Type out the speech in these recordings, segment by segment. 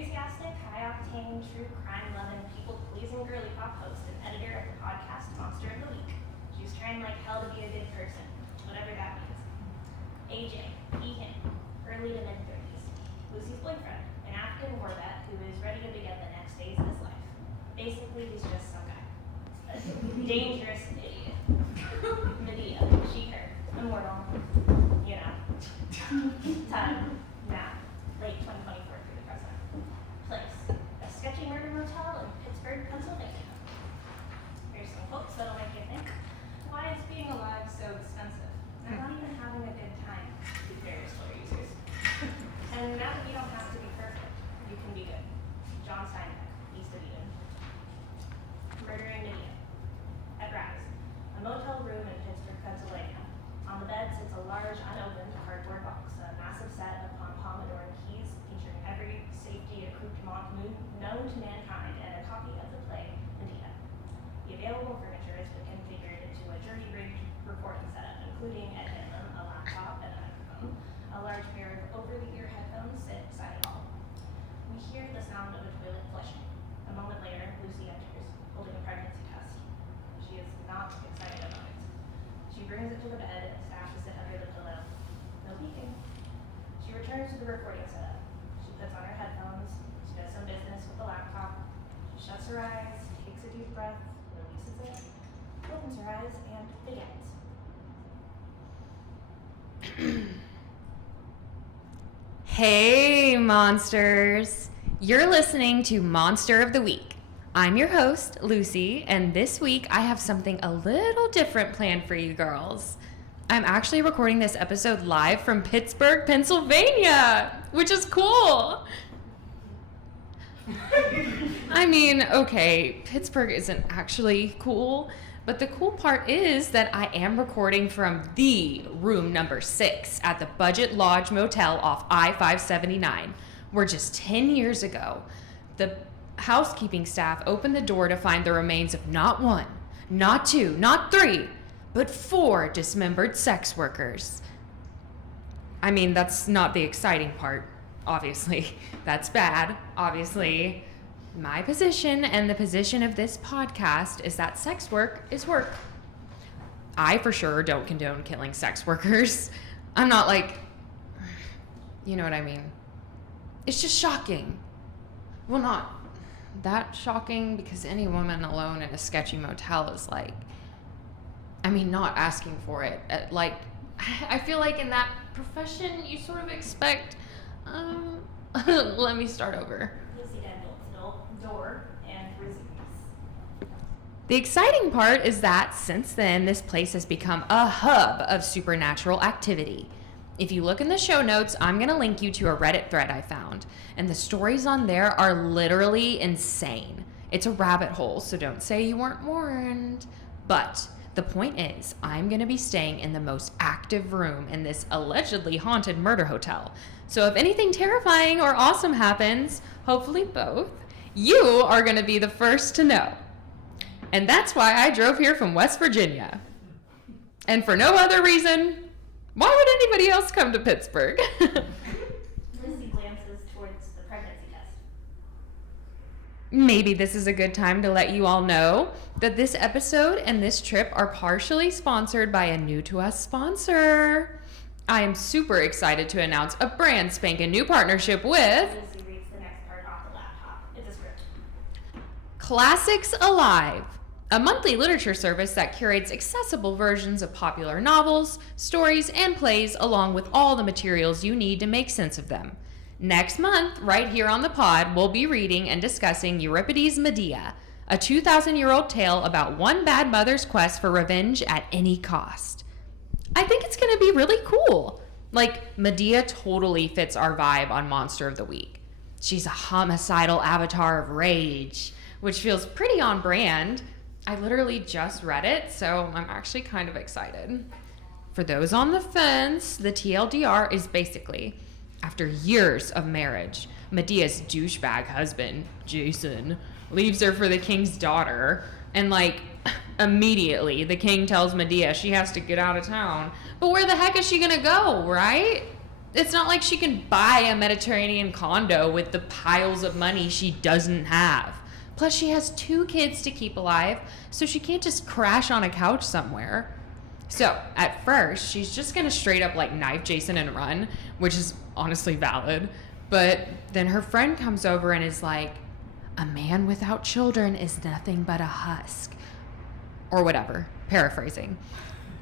enthusiastic, high-octane, true crime-loving, people-pleasing Girlypop host and editor of the podcast Monster of the Week. She's trying like hell to be a good person, whatever that means. AJ, he/him, early to mid-30s. Lucy's boyfriend, an African war vet who is ready to begin the next phase of his life. Basically, he's just some guy. A dangerous idiot. Medea, she/her, immortal, you know. Time, now, late 2024 through the present. Place, a sketchy murder motel in Pittsburgh, Pennsylvania. Here's some quotes that'll make you think, why is being alive so expensive? I'm not even having a good time, to various Twitter users. And now that you don't have to be perfect, you can be good. John Steinbeck, East of Eden. Murdering Medea. At Rise, a motel room in Pittsburgh, Pennsylvania. On the bed sits a large, unopened cardboard box, a massive set of pom-pom-adorned keys featuring every safety accoutrement known to mankind and a copy of the play Medea. The available furniture has been configured into a jury-rigged recording setup, including at minimum a laptop and a microphone. A large pair of over-the-ear headphones sit beside it all. We hear the sound of a toilet flushing. A moment later, Lucy enters, holding a pregnancy test. She is not excited about it. She brings it to the bed and stashes it under the pillow. No peeking. She returns to the recording setup. She puts on her headphones. She does some business with the laptop. She shuts her eyes, takes a deep breath, releases it, opens her eyes, and begins. Hey, monsters! You're listening to Monster of the Week. I'm your host, Lucy, and this week I have something a little different planned for you girls. I'm actually recording this episode live from Pittsburgh, Pennsylvania, which is cool. I mean, okay, Pittsburgh isn't actually cool, but the cool part is that I am recording from the room number 6 at the Budget Lodge Motel off I-579, where just 10 years ago, the housekeeping staff opened the door to find the remains of not 1, not 2, not 3, but 4 dismembered sex workers. I mean, that's not the exciting part, obviously. That's bad, obviously. My position and the position of this podcast is that sex work is work. I for sure don't condone killing sex workers. I'm not like, you know what I mean. It's just shocking. Well, not that shocking, because any woman alone in a sketchy motel is like, I mean, not asking for it. Like, I feel like in that profession, you sort of expect, let me start over. Door and resumes. The exciting part is that since then, this place has become a hub of supernatural activity. If you look in the show notes, I'm going to link you to a Reddit thread I found, and the stories on there are literally insane. It's a rabbit hole, so don't say you weren't warned. But the point is, I'm going to be staying in the most active room in this allegedly haunted murder hotel. So if anything terrifying or awesome happens, hopefully both, you are going to be the first to know. And that's why I drove here from West Virginia. And for no other reason, why would anybody else come to Pittsburgh? Lucy glances towards the pregnancy test. Maybe this is a good time to let you all know that this episode and this trip are partially sponsored by a new to us sponsor. I am super excited to announce a brand spanking new partnership with Lucy reads the next part off the laptop. It's a script. Classics Alive, a monthly literature service that curates accessible versions of popular novels, stories, and plays, along with all the materials you need to make sense of them. Next month, right here on the pod, we'll be reading and discussing Euripides' Medea, a 2,000-year-old tale about one bad mother's quest for revenge at any cost. I think it's going to be really cool. Like, Medea totally fits our vibe on Monster of the Week. She's a homicidal avatar of rage, which feels pretty on brand. I literally just read it, so I'm actually kind of excited. For those on the fence, the TLDR is basically, after years of marriage, Medea's douchebag husband, Jason, leaves her for the king's daughter, and like, immediately the king tells Medea she has to get out of town. But where the heck is she gonna go, right? It's not like she can buy a Mediterranean condo with the piles of money she doesn't have. Plus, she has 2 kids to keep alive, so she can't just crash on a couch somewhere. So, at first, she's just gonna straight up like knife Jason and run, which is honestly valid. But then her friend comes over and is like, a man without children is nothing but a husk. Or whatever, paraphrasing.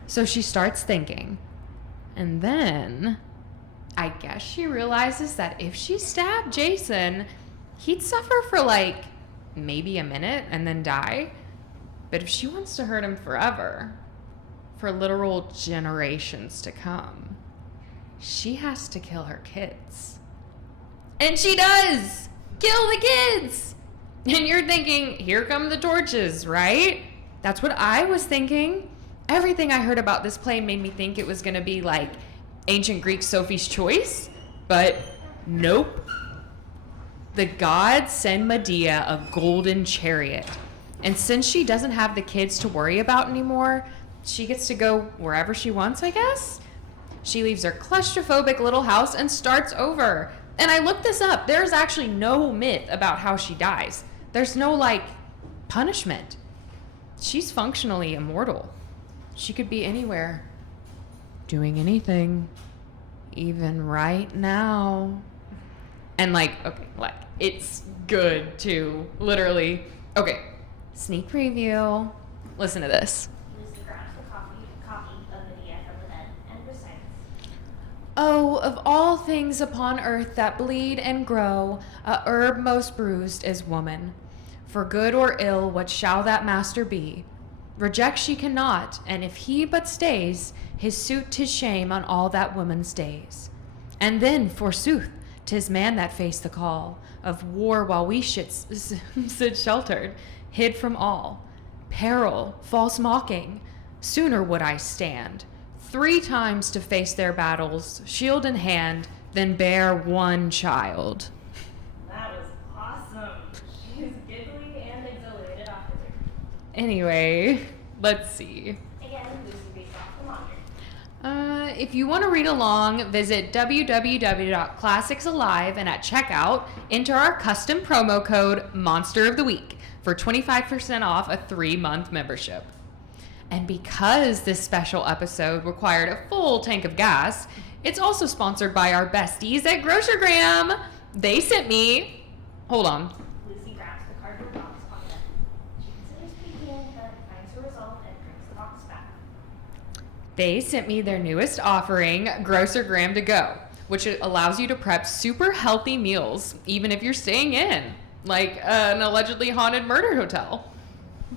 So she starts thinking. And then, I guess she realizes that if she stabbed Jason, he'd suffer for like maybe a minute and then die. But if she wants to hurt him forever, for literal generations to come, she has to kill her kids. And she does! Kill the kids! And you're thinking, here come the torches, right? That's what I was thinking. Everything I heard about this play made me think it was gonna be like ancient Greek Sophie's Choice, but nope. The gods send Medea a golden chariot. And since she doesn't have the kids to worry about anymore, she gets to go wherever she wants, I guess. She leaves her claustrophobic little house and starts over. And I looked this up. There's actually no myth about how she dies. There's no, like, punishment. She's functionally immortal. She could be anywhere, doing anything, even right now. And, like, okay, like, it's good, too. Literally. Okay, sneak preview. Listen to this. Lucy grabs the copy of Medea from the bed and recites. Oh, of all things upon earth that bleed and grow, a herb most bruised is woman. For good or ill, what shall that master be? Reject she cannot, and if he but stays, his suit 'tis shame on all that woman's days. And then, forsooth, 'tis man that faced the call of war while we sit sheltered, hid from all. Peril, false mocking, sooner would I stand 3 times to face their battles, shield in hand, than bear one child. That was awesome. She's giggly and exhilarated afterward. Anyway, let's see. Again, Lucy reads off the monitor. If you want to read along, visit www.classicsalive and at checkout, enter our custom promo code Monster of the Week for 25% off a 3-month membership. And because this special episode required a full tank of gas, it's also sponsored by our besties at Grocergram. They sent me, hold on. Lucy grabs the cardboard box on the bed. She considers peeking in, but finds her resolve and brings the box back. They sent me their newest offering, Grocergram to Go, which allows you to prep super healthy meals, even if you're staying in, like an allegedly haunted murder hotel.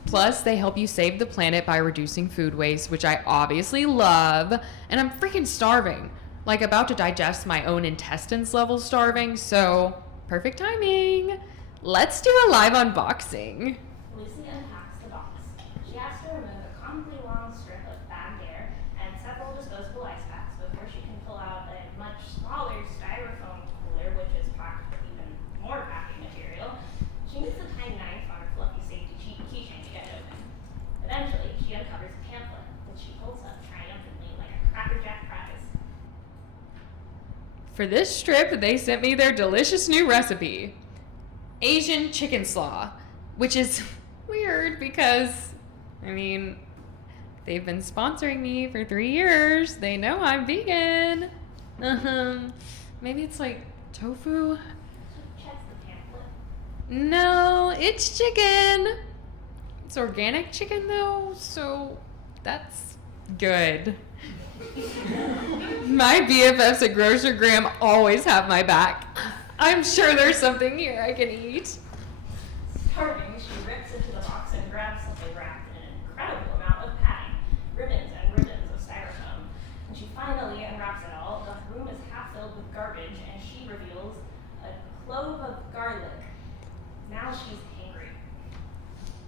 Plus, they help you save the planet by reducing food waste, which I obviously love, and I'm freaking starving. Like, about to digest my own intestines level starving, so perfect timing. Let's do a live unboxing. Lucy unpacks the box. She has to remove a comically long strip of bagged air and several disposable ice packs before she can pull out a much smaller styrofoam cooler, which is packed with even more packing material. She needs a tiny knife on her fluffy safety keychain to get it open. Eventually, she uncovers a pamphlet that she holds up triumphantly like a Cracker Jack prize. For this strip, they sent me their delicious new recipe, Asian chicken slaw, which is weird because, I mean, they've been sponsoring me for 3 years. They know I'm vegan. Maybe it's like tofu? She checks the pamphlet. No, it's chicken. It's organic chicken though, so that's good. My BFFs at Grocergram always have my back. I'm sure there's something here I can eat. Starving, she rips into the box and grabs something wrapped in an incredible amount of padding, ribbons and ribbons of styrofoam. When she finally unwraps it all, the room is half filled with garbage, and she reveals a clove of garlic. Now she's hangry.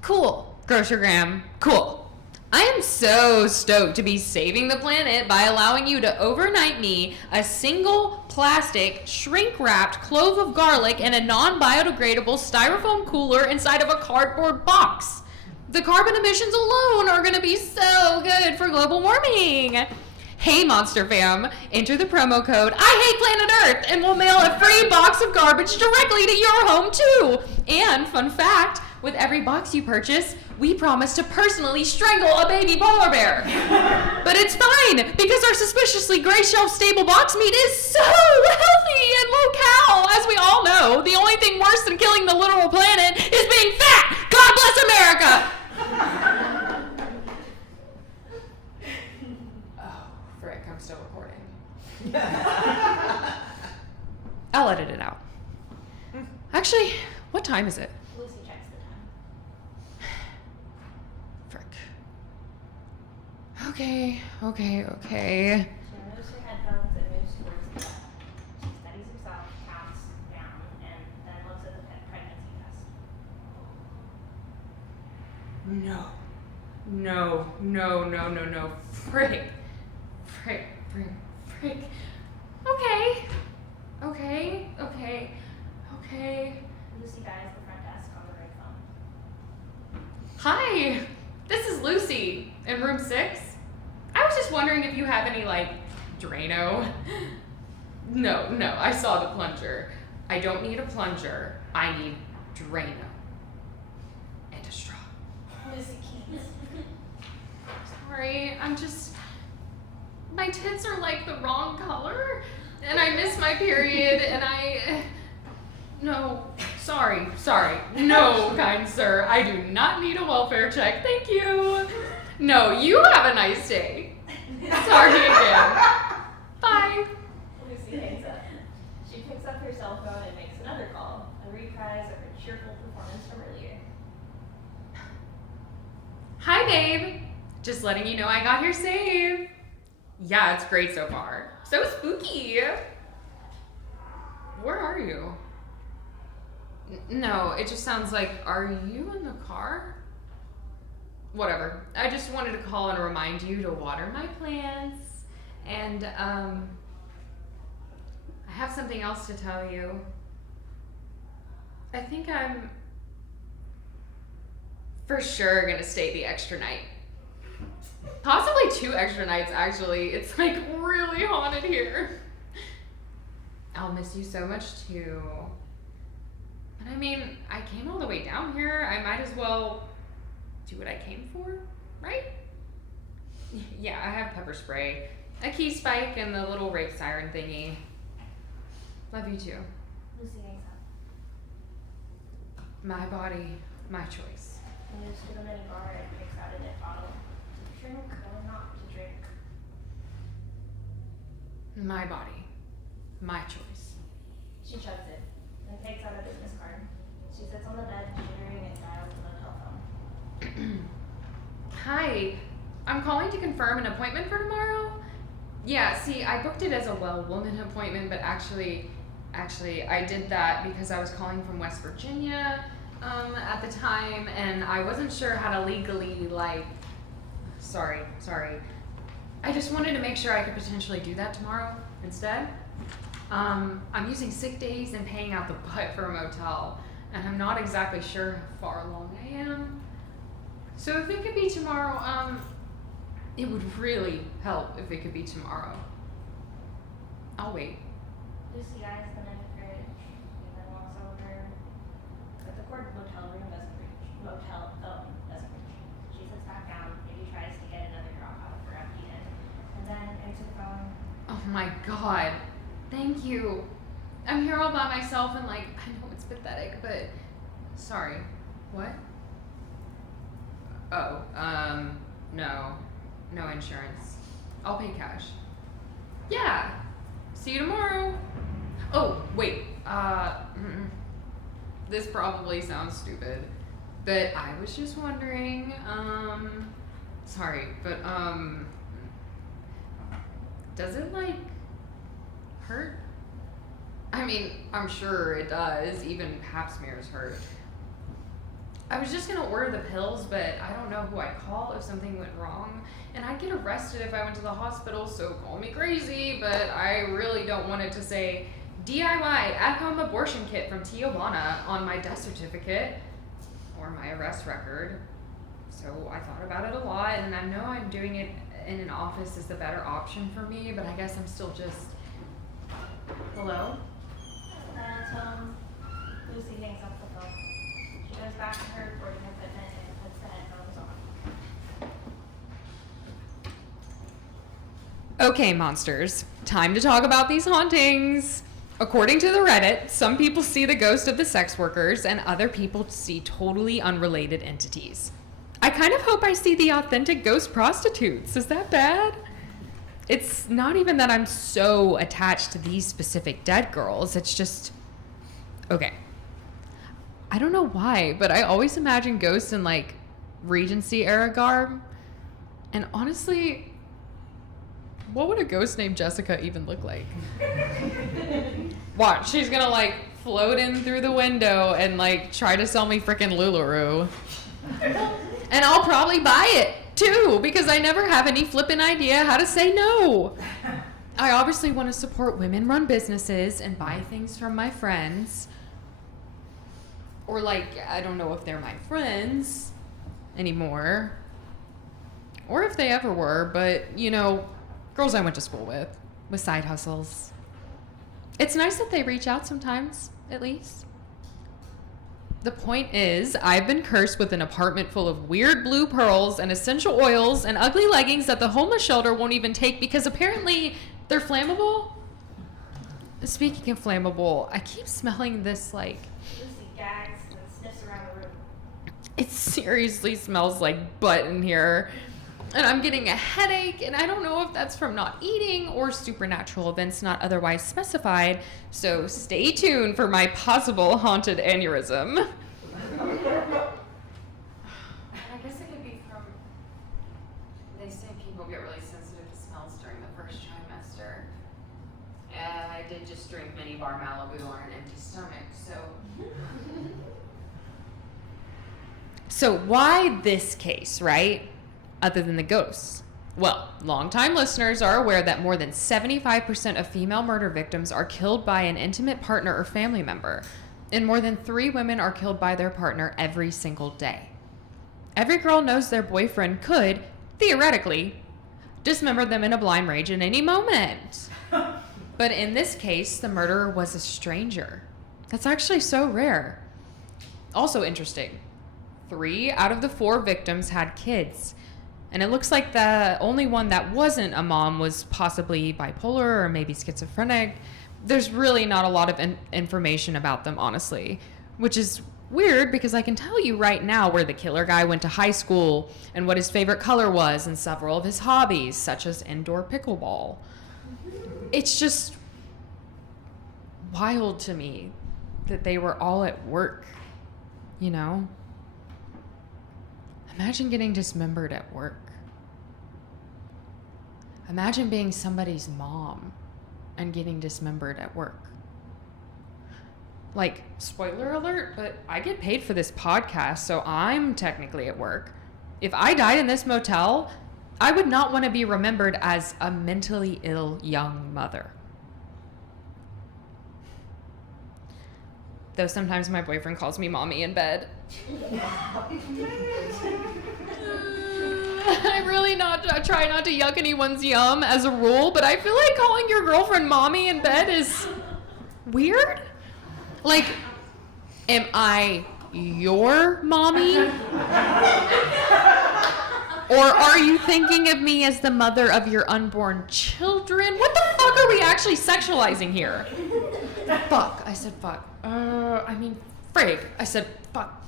Cool, Grocergram, cool. I am so stoked to be saving the planet by allowing you to overnight me a single plastic shrink-wrapped clove of garlic in a non-biodegradable styrofoam cooler inside of a cardboard box. The carbon emissions alone are going to be so good for global warming. Hey Monster Fam, enter the promo code I Hate Planet Earth and we'll mail a free box of garbage directly to your home too. And fun fact, with every box you purchase, we promise to personally strangle a baby polar bear. But it's fine, because our suspiciously gray shelf stable box meat is so healthy and low-cal. As we all know, the only thing worse than killing the literal planet is being fat. God bless America. Oh, frick, I'm still recording. I'll edit it out. Actually, what time is it? Lucy checks the time. Frick. Okay. She removes her headphones and moves towards the bed. She steadies herself, counts down, and then looks at the pregnancy test. No. Frick. Okay. Lucy dials the front desk on the ring phone. Hi, this is Lucy in room 6. I was just wondering if you have any, Drano. No, I saw the plunger. I don't need a plunger. I need Drano. And a straw. Lucy Keys. Sorry, my tits are the wrong color, and I miss my period, and no, sorry. No, kind sir, I do not need a welfare check, thank you. No, you have a nice day. Sorry again. Bye. Lucy hangs up. She picks up her cell phone and makes another call, a reprise of her cheerful performance from earlier. Hi, babe. Just letting you know I got here safe. Yeah, it's great so far. So spooky. Where are you? No, it just sounds like, are you in the car? Whatever. I just wanted to call and remind you to water my plants. And, I have something else to tell you. I think I'm for sure gonna stay the extra night. Possibly 2 extra nights, actually. It's really haunted here. I'll miss you so much too. But I came all the way down here. I might as well do what I came for, right? Yeah, I have pepper spray, a key spike, and the little rape siren thingy. Love you too. Lucy hangs up. My body, my choice. Moves to the mini bar and picks out a nip bottle. To drink or not to drink. My body, my choice. She chugs it, then takes out a business card. She sits on the bed, shivering, and dials the motel phone. Hi, I'm calling to confirm an appointment for tomorrow. Yeah, see, I booked it as a well-woman appointment, but actually, I did that because I was calling from West Virginia at the time, and I wasn't sure how to legally, sorry. I just wanted to make sure I could potentially do that tomorrow instead. I'm using sick days and paying out the butt for a motel, and I'm not exactly sure how far along I am. So if it could be tomorrow, it would really help if it could be tomorrow. I'll wait. Lucy eyes the knife fridge, and then walks over. But the cord motel phone doesn't reach. She sits back down, maybe tries to get another drop out of her empty head, and then answers the phone. Oh my god. Thank you. I'm here all by myself and I know it's pathetic, but sorry. What? Oh, no insurance. I'll pay cash. Yeah. See you tomorrow. Oh, wait. This probably sounds stupid, but I was just wondering, sorry, but, does it, hurt? I'm sure it does. Even pap smears hurt. I was just gonna order the pills, but I don't know who I'd call if something went wrong. And I'd get arrested if I went to the hospital, so call me crazy, but I really don't want it to say DIY at-home abortion kit from Tijuana on my death certificate or my arrest record. So I thought about it a lot, and I know I'm doing it in an office is the better option for me, but I guess I'm still just... Hello? Lucy hangs up the phone. She goes back to her recording equipment and puts the headphones on. Okay, monsters. Time to talk about these hauntings. According to the Reddit, some people see the ghost of the sex workers and other people see totally unrelated entities. I kind of hope I see the authentic ghost prostitutes. Is that bad? It's not even that I'm so attached to these specific dead girls. It's just... Okay. I don't know why, but I always imagine ghosts in, like, Regency era garb. And honestly... what would a ghost named Jessica even look like? Watch, she's gonna like float in through the window and like try to sell me frickin' LuLaRoe. And I'll probably buy it too, because I never have any flippin' idea how to say no. I obviously want to support women-run businesses and buy things from my friends. Or like, I don't know if they're my friends anymore. Or if they ever were, but you know, girls I went to school with side hustles. It's nice that they reach out sometimes, at least. The point is, I've been cursed with an apartment full of weird blue pearls and essential oils and ugly leggings that the homeless shelter won't even take because apparently they're flammable. Speaking of flammable, I keep smelling this like... Lucy gags and sniffs around the room. It seriously smells like butt in here. And I'm getting a headache, and I don't know if that's from not eating or supernatural events not otherwise specified, so stay tuned for my possible haunted aneurysm. I guess it could be from, they say people get really sensitive to smells during the first trimester. And I did just drink minibar Malibu on an empty stomach, so... So why this case, right? Other than the ghosts? Well, longtime listeners are aware that more than 75% of female murder victims are killed by an intimate partner or family member, and more than 3 women are killed by their partner every single day. Every girl knows their boyfriend could, theoretically, dismember them in a blind rage at any moment. But in this case, the murderer was a stranger. That's actually so rare. Also interesting, 3 out of the 4 victims had kids. And it looks like the only one that wasn't a mom was possibly bipolar or maybe schizophrenic. There's really not a lot of information about them, honestly, which is weird because I can tell you right now where the killer guy went to high school and what his favorite color was and several of his hobbies, such as indoor pickleball. It's just wild to me that they were all at work, you know? Imagine getting dismembered at work. Imagine being somebody's mom and getting dismembered at work. Like, spoiler alert, but I get paid for this podcast, so I'm technically at work. If I died in this motel, I would not want to be remembered as a mentally ill young mother. Though sometimes my boyfriend calls me mommy in bed. I really try not to yuck anyone's yum as a rule, but I feel like calling your girlfriend mommy in bed is weird. Like, am I your mommy? Or are you thinking of me as the mother of your unborn children? What the fuck are we actually sexualizing here? Fuck. I said fuck. Frig. I said fuck.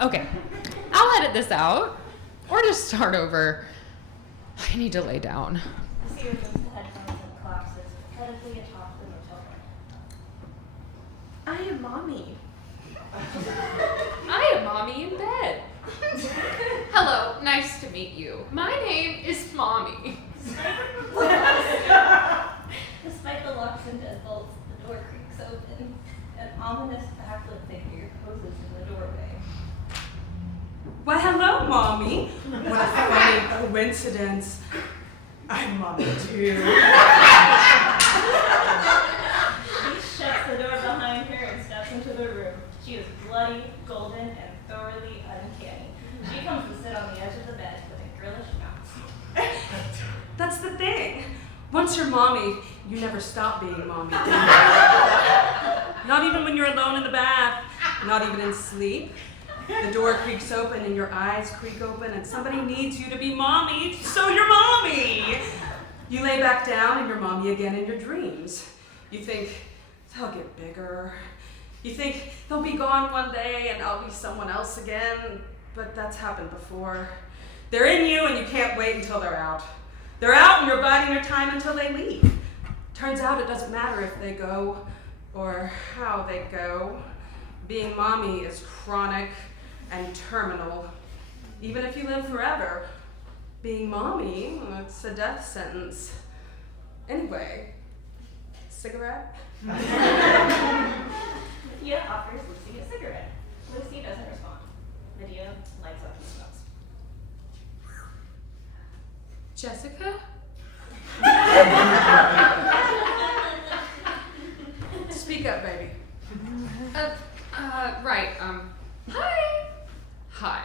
Okay. I'll edit this out. Or just start over. I need to lay down. Lucy removes the headphones and collapses pathetically atop the motel bed. I am mommy. I am mommy in bed. Hello, nice to meet you. My name is Mommy. Despite the locks and deadbolts, the door creaks open. An ominous backlit figure poses in the doorway. Well, hello, mommy. What a funny coincidence. I'm mommy too. She shuts the door behind her and steps into the room. She is bloody, golden, and thoroughly uncanny. She comes to sit on the edge of the bed with a girlish mouth. That's the thing. Once you're mommy, you never stop being mommy. Not even when you're alone in the bath, not even in sleep. The door creaks open and your eyes creak open and somebody needs you to be mommy, so you're mommy. You lay back down and you're mommy again in your dreams. You think, they'll get bigger. You think they'll be gone one day and I'll be someone else again, but that's happened before. They're in you and you can't wait until they're out. They're out and you're biding your time until they leave. Turns out it doesn't matter if they go or how they go. Being mommy is chronic and terminal. Even if you live forever, being mommy, it's a death sentence. Anyway, cigarette? Medea offers Lucy a cigarette. Lucy doesn't respond. Medea lights up and smokes. Jessica? Speak up, baby. Right, hi.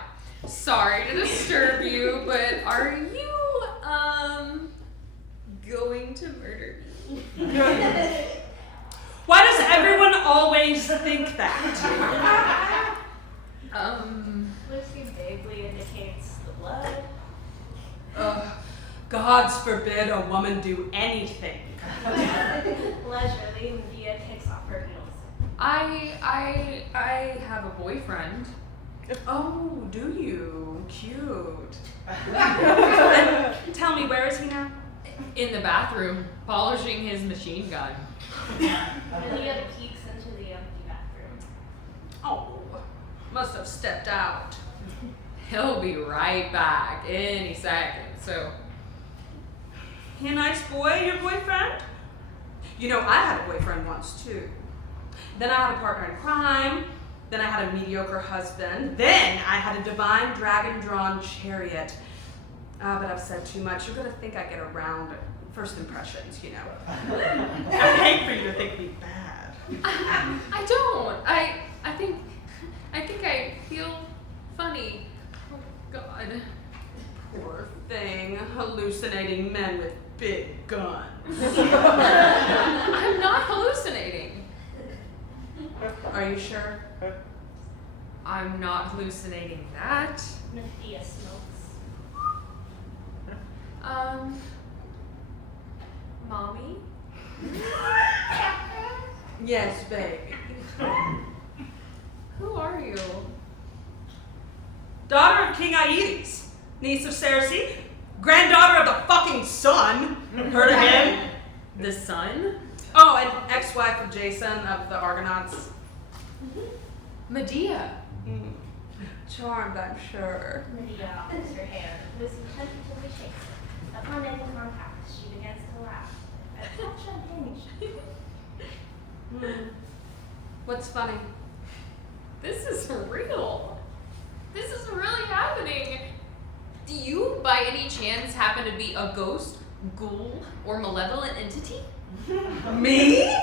Sorry to disturb you, but are you, going to murder me? Why does everyone always think that? Lucy vaguely indicates the blood. Gods forbid a woman do anything. Leisurely, Medea kicks off her heels. I have a boyfriend. Oh, do you? Cute. And tell me, where is he now? In the bathroom, polishing his machine gun. Medea peeks into the empty bathroom. Oh, must have stepped out. He'll be right back any second, so. He a nice boy, your boyfriend? You know, I had a boyfriend once, too. Then I had a partner in crime. Then I had a mediocre husband. Then I had a divine dragon-drawn chariot. But I've said too much. You're gonna think I get around at first impressions, you know. I hate for you to think me bad. I don't. I think I feel funny. Oh, God. Poor thing, hallucinating men with big guns. I'm not hallucinating. Are you sure? I'm not hallucinating that. Medea smokes. Mommy? Yes, baby. Who are you? Daughter of King Aedes, niece of Circe, granddaughter of the fucking sun. Heard of him? The sun? Oh, and ex-wife of Jason of the Argonauts. Medea. Charmed, I'm sure. Medea offers her hand. Lucy tentatively shakes it. Upon ending contact, she begins to laugh. A touch unhinged. What's funny? This is real. This is really happening. Do you, by any chance, happen to be a ghost, ghoul, or malevolent entity? Me?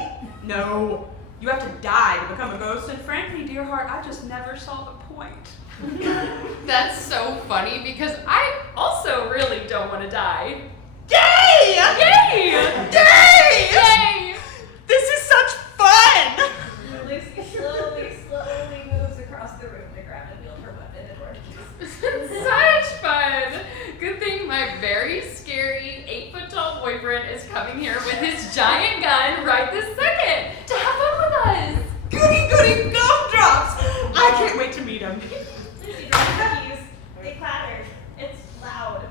No. You have to die to become a ghost, and frankly, dear heart, I just never saw the point. That's so funny because I also really don't want to die. Yay! Yay! Yay! Yay! This is such fun! Lucy slowly moves across the room to grab and wield her weapon in order to Such fun! Good thing my very scary 8-foot-tall boyfriend is coming here with his giant gun right this second to have fun with us. Goody gumdrops! I can't wait to meet him. Lucy drops the keys. They clatter. It's loud.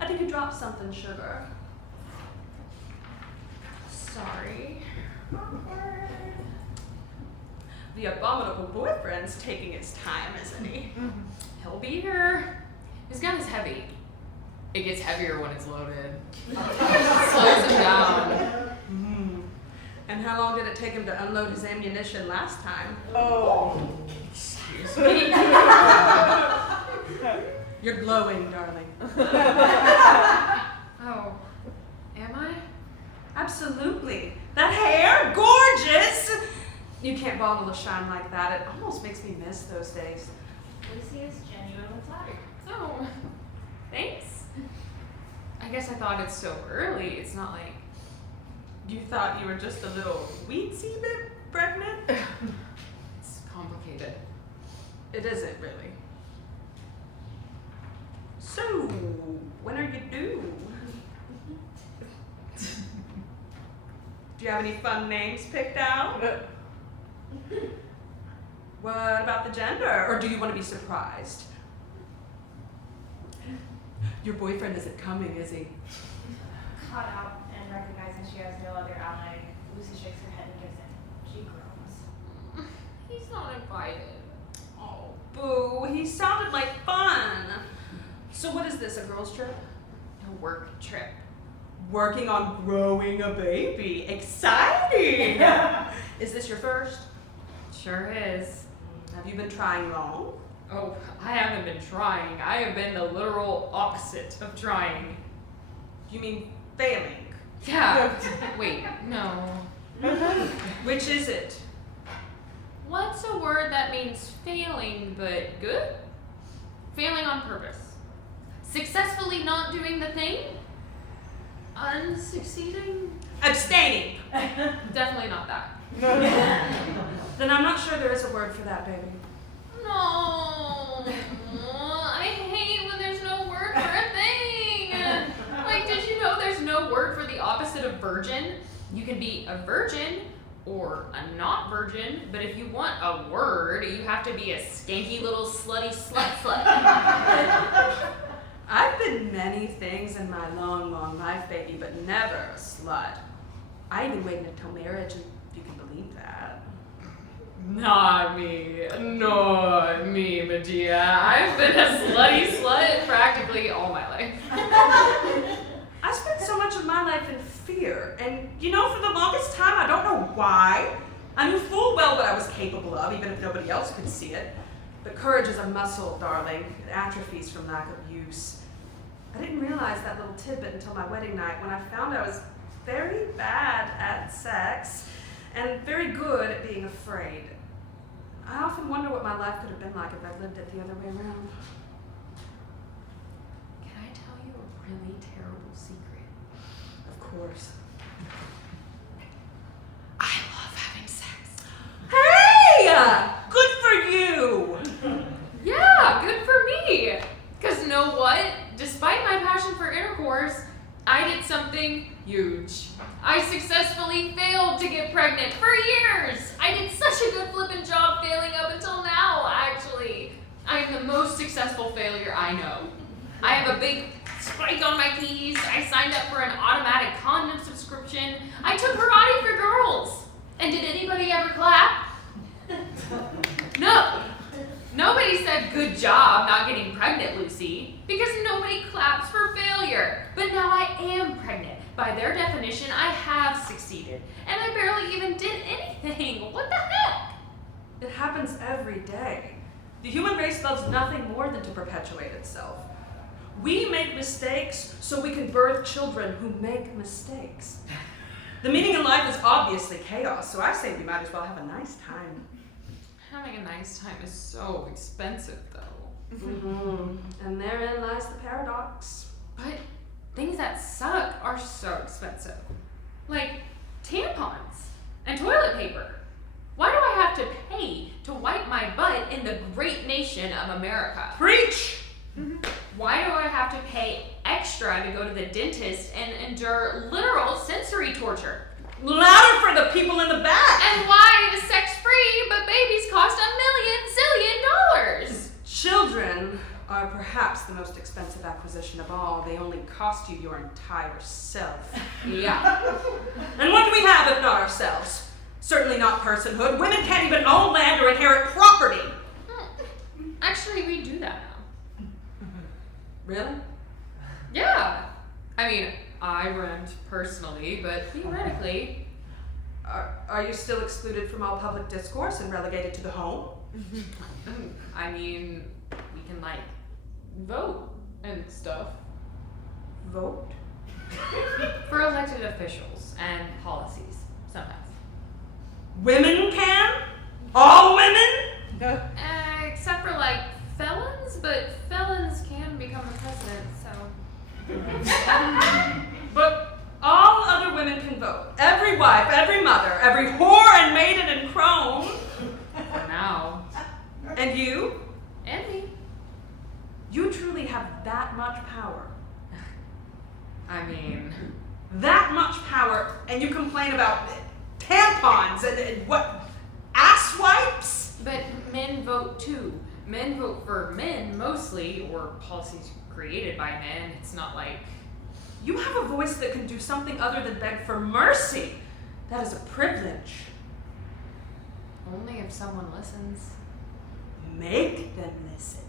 I think you dropped something, sugar. Sorry. Awkward. The abominable boyfriend's taking his time, isn't he? He'll be here. His gun is heavy. It gets heavier when it's loaded. It slows him down. And how long did it take him to unload his ammunition last time? Oh. Excuse me. You're glowing, darling. Oh, am I? Absolutely. That hair, gorgeous! You can't bottle a shine like that. It almost makes me miss those days. Lucy is genuinely flattered. Oh, thanks. I guess I thought it's so early. It's not like... You thought you were just a little weensy bit pregnant? It's complicated. It isn't really. So, when are you due? Do you have any fun names picked out? What about the gender? Or do you want to be surprised? Your boyfriend isn't coming, is he? Caught out and recognizing she has no other ally, Lucy shakes her head and gives in. She groans. He's not invited. Oh, boo. He sounded like fun. So what is this, a girls' trip? A work trip. Working on growing a baby. Exciting! Is this your first? Sure is. Have you been trying long? Oh, I haven't been trying. I have been the literal opposite of trying. You mean failing? Yeah. Wait, no. Which is it? What's a word that means failing but good? Failing on purpose. Successfully not doing the thing? Unsucceeding? Abstaining. Definitely not that. Then I'm not sure there is a word for that, baby. No. I hate when there's no word for a thing. Like, did you know there's no word for the opposite of virgin? You can be a virgin or a not virgin, but if you want a word, you have to be a skanky little slutty slut. I've been many things in my long, long life, baby, but never a slut. I even waited until marriage, and if you can believe that. Not me, Medea. I've been a slutty slut practically all my life. I spent so much of my life in fear, and you know, for the longest time, I don't know why. I knew full well what I was capable of, even if nobody else could see it. But courage is a muscle, darling. It atrophies from lack of use. I didn't realize that little tidbit until my wedding night, when I found I was very bad at sex and very good at being afraid. I often wonder what my life could have been like if I'd lived it the other way around. Can I tell you a really terrible secret? Of course. I love having sex. Hey! Good for you! Yeah, good for me. Because know what? Despite my passion for intercourse, I did something huge. I successfully failed to get pregnant for years. I did such a good flippin' job failing up until now, actually. I am the most successful failure I know. I have a big spike on my keys. I signed up for an automatic condom subscription. I took karate for girls. And did anybody ever clap? No. Nobody said good job not getting pregnant, Lucy, because nobody claps for failure. But now I am pregnant. By their definition, I have succeeded. And I barely even did anything. What the heck? It happens every day. The human race loves nothing more than to perpetuate itself. We make mistakes so we can birth children who make mistakes. The meaning in life is obviously chaos, so I say we might as well have a nice time. Having a nice time is so expensive, though. Mm-hmm. And therein lies the paradox. But things that suck are so expensive. Like tampons and toilet paper. Why do I have to pay to wipe my butt in the great nation of America? Preach! Why do I have to pay extra to go to the dentist and endure literal sensory torture? Louder for the people in the back! And why is sex free but babies cost $1 million zillion? Children are perhaps the most expensive acquisition of all. They only cost you your entire self. Yeah. And what do we have if not ourselves? Certainly not personhood. Women can't even own land or inherit property. Actually, we do that now. Really? Yeah. I mean, I rent personally, but theoretically. Are you still excluded from all public discourse and relegated to the home? I mean, we can, like, vote and stuff. Vote? For elected officials and policies, sometimes. Women can? All women? Except for, like, felons, but felons can't But all other women can vote. Every wife, every mother, every whore and maiden and crone. For now. And you? And me. You truly have that much power. I mean, That much power, and you complain about tampons and what? Ass wipes? but men vote too. Men vote for men mostly, or policies created by men. It's not like. You have a voice that can do something other than beg for mercy. That is a privilege. Only if someone listens. Make them listen.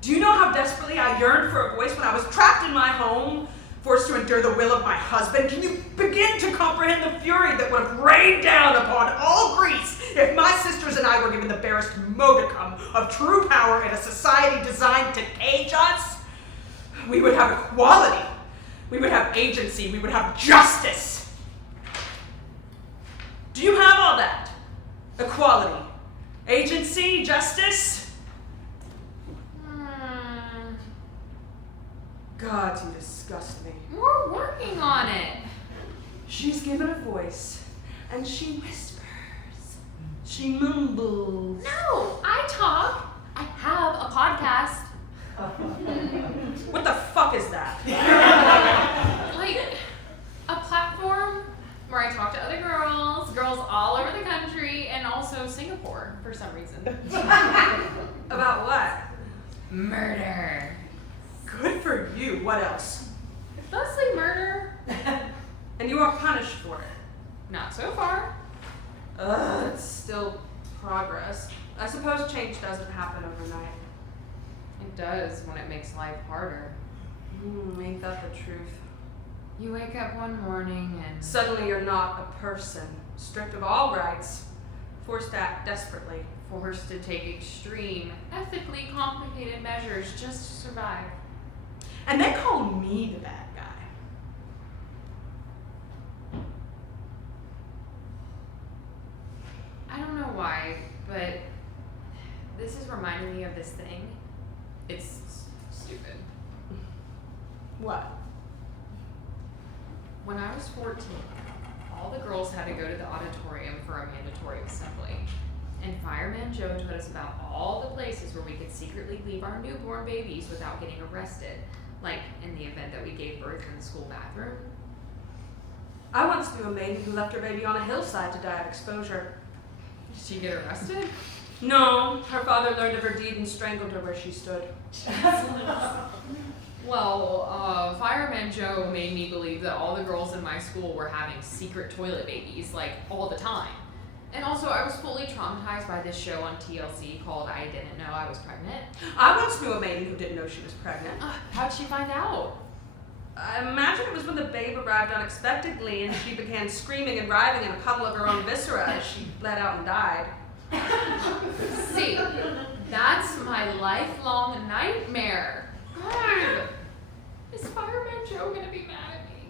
Do you know how desperately I yearned for a voice when I was trapped in my home, forced to endure the will of my husband? Can you begin to comprehend the fury that would have rained down upon all Greece if my sisters and I were given the barest modicum of true power in a society designed to cage us? We would have equality. We would have agency. We would have justice. Do you have all that? Equality, agency, justice? God, you disgust me. We're working on it. She's given a voice, and she whispers. She mumbles. No, I talk. I have a podcast. What the fuck is that? Like a platform where I talk to other girls all over the country, and also Singapore for some reason. About what? Murder. Good for you. What else? Mostly murder. And you are punished for it. Not so far. It's still progress. I suppose change doesn't happen overnight. It does when it makes life harder. Ain't that the truth? You wake up one morning and Suddenly you're not a person, stripped of all rights, forced to act desperately. forced to take extreme, ethically complicated measures just to survive. And they call me the bad guy. I don't know why, but this is reminding me of this thing. It's stupid. What? When I was 14, all the girls had to go to the auditorium for a mandatory assembly. And Fireman Joe told us about all the places where we could secretly leave our newborn babies without getting arrested. Like in the event that we gave birth in the school bathroom. I once knew a maiden who left her baby on a hillside to die of exposure. Did she get arrested? No, her father learned of her deed and strangled her where she stood. Well, Fireman Joe made me believe that all the girls in my school were having secret toilet babies, like, all the time. And also, I was fully traumatized by this show on TLC called I Didn't Know I Was Pregnant. I once knew a maiden who didn't know she was pregnant. How'd she find out? I imagine it was when the babe arrived unexpectedly and she began screaming and writhing in a puddle of her own viscera as she bled out and died. See, that's my lifelong nightmare. God, is Fireman Joe gonna be mad at me?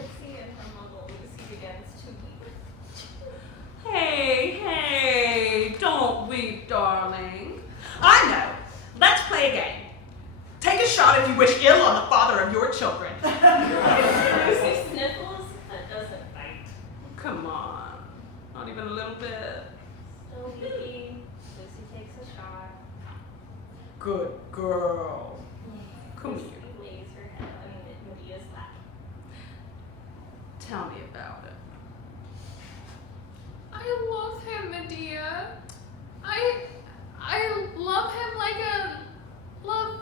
Pitsy and her muggle Lucy begins to weep. Hey, don't weep, darling. I know. Let's play a game. Take a shot if you wish ill on the father of your children. Lucy sniffles, but doesn't bite. Come on. Not even a little bit. Still weepy, Lucy takes a shot. Good girl. Come Lucy here. lays her head on Medea's lap. Tell me about it. I love him, Medea. I love him like a love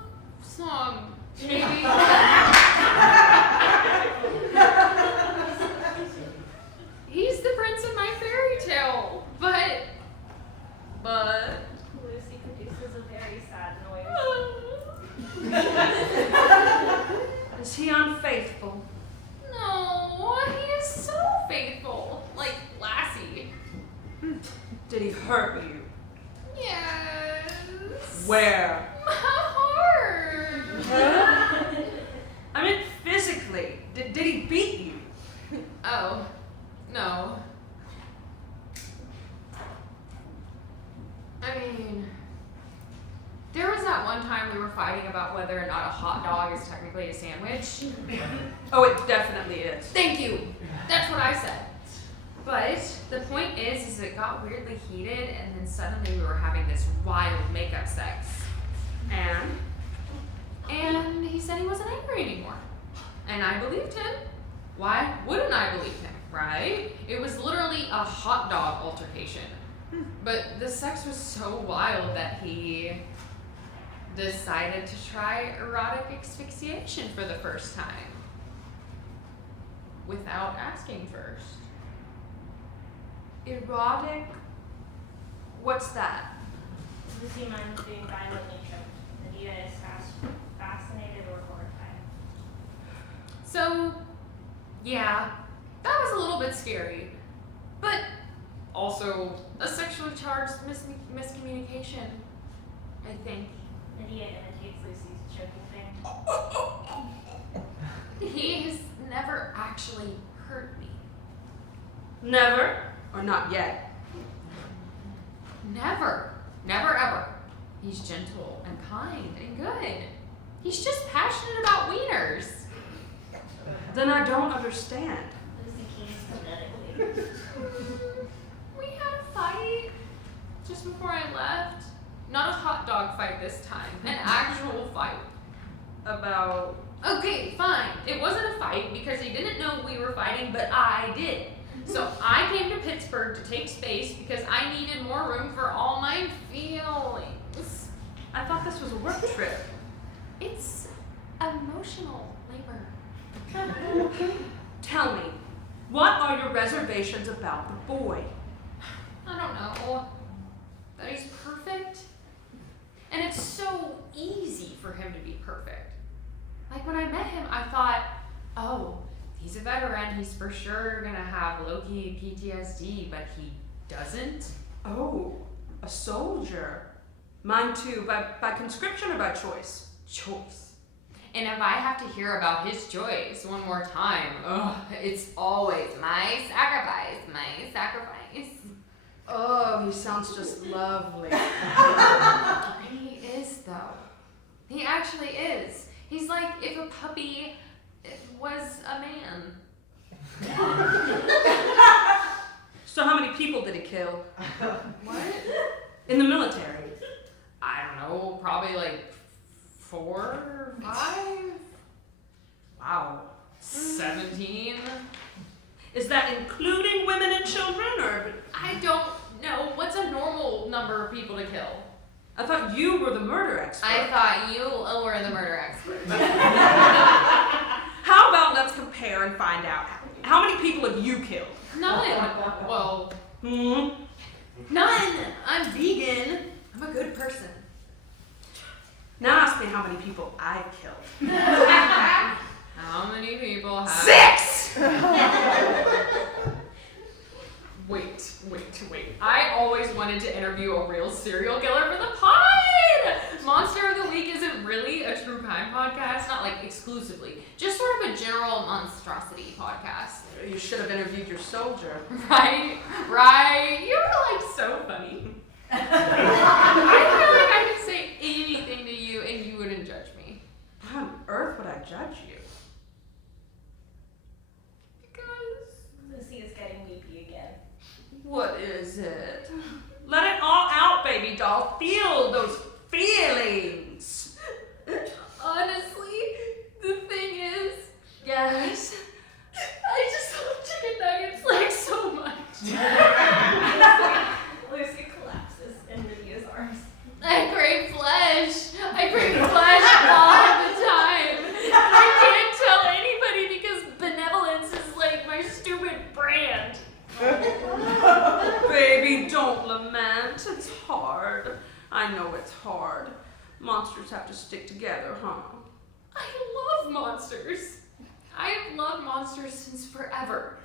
song, maybe. He's the prince of my fairy tale, but Lucy produces a very sad noise. Is he unfaithful? no, he is so faithful, like Lassie. Did he hurt you? Yes. Where? My heart. I mean, physically. Did he beat you? Oh, no. I mean, there was that one time we were fighting about whether or not a hot dog is technically a sandwich? Oh, it definitely is. Thank you. That's what I said. But the point is it got weirdly heated, and then suddenly we were having this wild makeup sex. And he said he wasn't angry anymore. And I believed him. Why wouldn't I believe him, right? It was literally a hot dog altercation. But the sex was so wild that he decided to try erotic asphyxiation for the first time. Without asking first. Erotic? What's that? Lucy minds being violently choked. Medea is fascinated or horrified. So, yeah, that was a little bit scary. But also a sexually charged miscommunication, I think. Medea imitates Lucy's choking thing. He has never actually hurt me. Never? Or not yet? Never. Never ever. He's gentle and kind and good. He's just passionate about wieners. Then I don't understand. Lucy keys pathetically. We had a fight just before I left. Not a hot dog fight this time. An actual fight. About... Okay, fine. It wasn't a fight because he didn't know we were fighting, but I did. So I came to Pittsburgh to take space because I needed more room for all my feelings. I thought this was a work trip. It's emotional labor. Tell me, what are your reservations about the boy? I don't know. That he's perfect. And it's so easy for him to be perfect. Like when I met him, I thought, oh, he's a veteran. He's for sure gonna have low-key PTSD, but he doesn't. Oh, a soldier. Mine too, by conscription or by choice? Choice. And if I have to hear about his choice one more time, it's always my sacrifice, my sacrifice. Oh, he sounds just lovely. He is, though. He actually is. He's like if a puppy was a man. So how many people did he kill? What? In the military? I don't know, probably like 4 or 5? Wow. 17? Is that including women and children, or? I don't know. What's a normal number of people to kill? I thought you were the murder expert. I thought you were the murder expert. How about let's compare and find out. How many people have you killed? None. Well, none. I'm vegan. I'm a good person. Now ask me how many people I've killed. How many people have... 6! Wait. I always wanted to interview a real serial killer for the pod! Monster of the Week isn't really a true crime podcast, not like exclusively. Just sort of a general monstrosity podcast. You should have interviewed your soldier. Right? You were like so funny. I feel like I could say anything to you and you wouldn't judge me. Why on earth would I judge you? Because... Lucy is getting weepy again. What is it? Let it all out, baby doll. Feel those feelings. honestly, the thing is, Yes. I just love chicken nuggets like so much. Lucy collapses in Medea's arms. I crave flesh. I crave flesh all the time. And I can't tell anybody because benevolence is like my stupid brand. Baby, don't lament. It's hard. I know it's hard. Monsters have to stick together, huh? I love monsters. I have loved monsters since forever.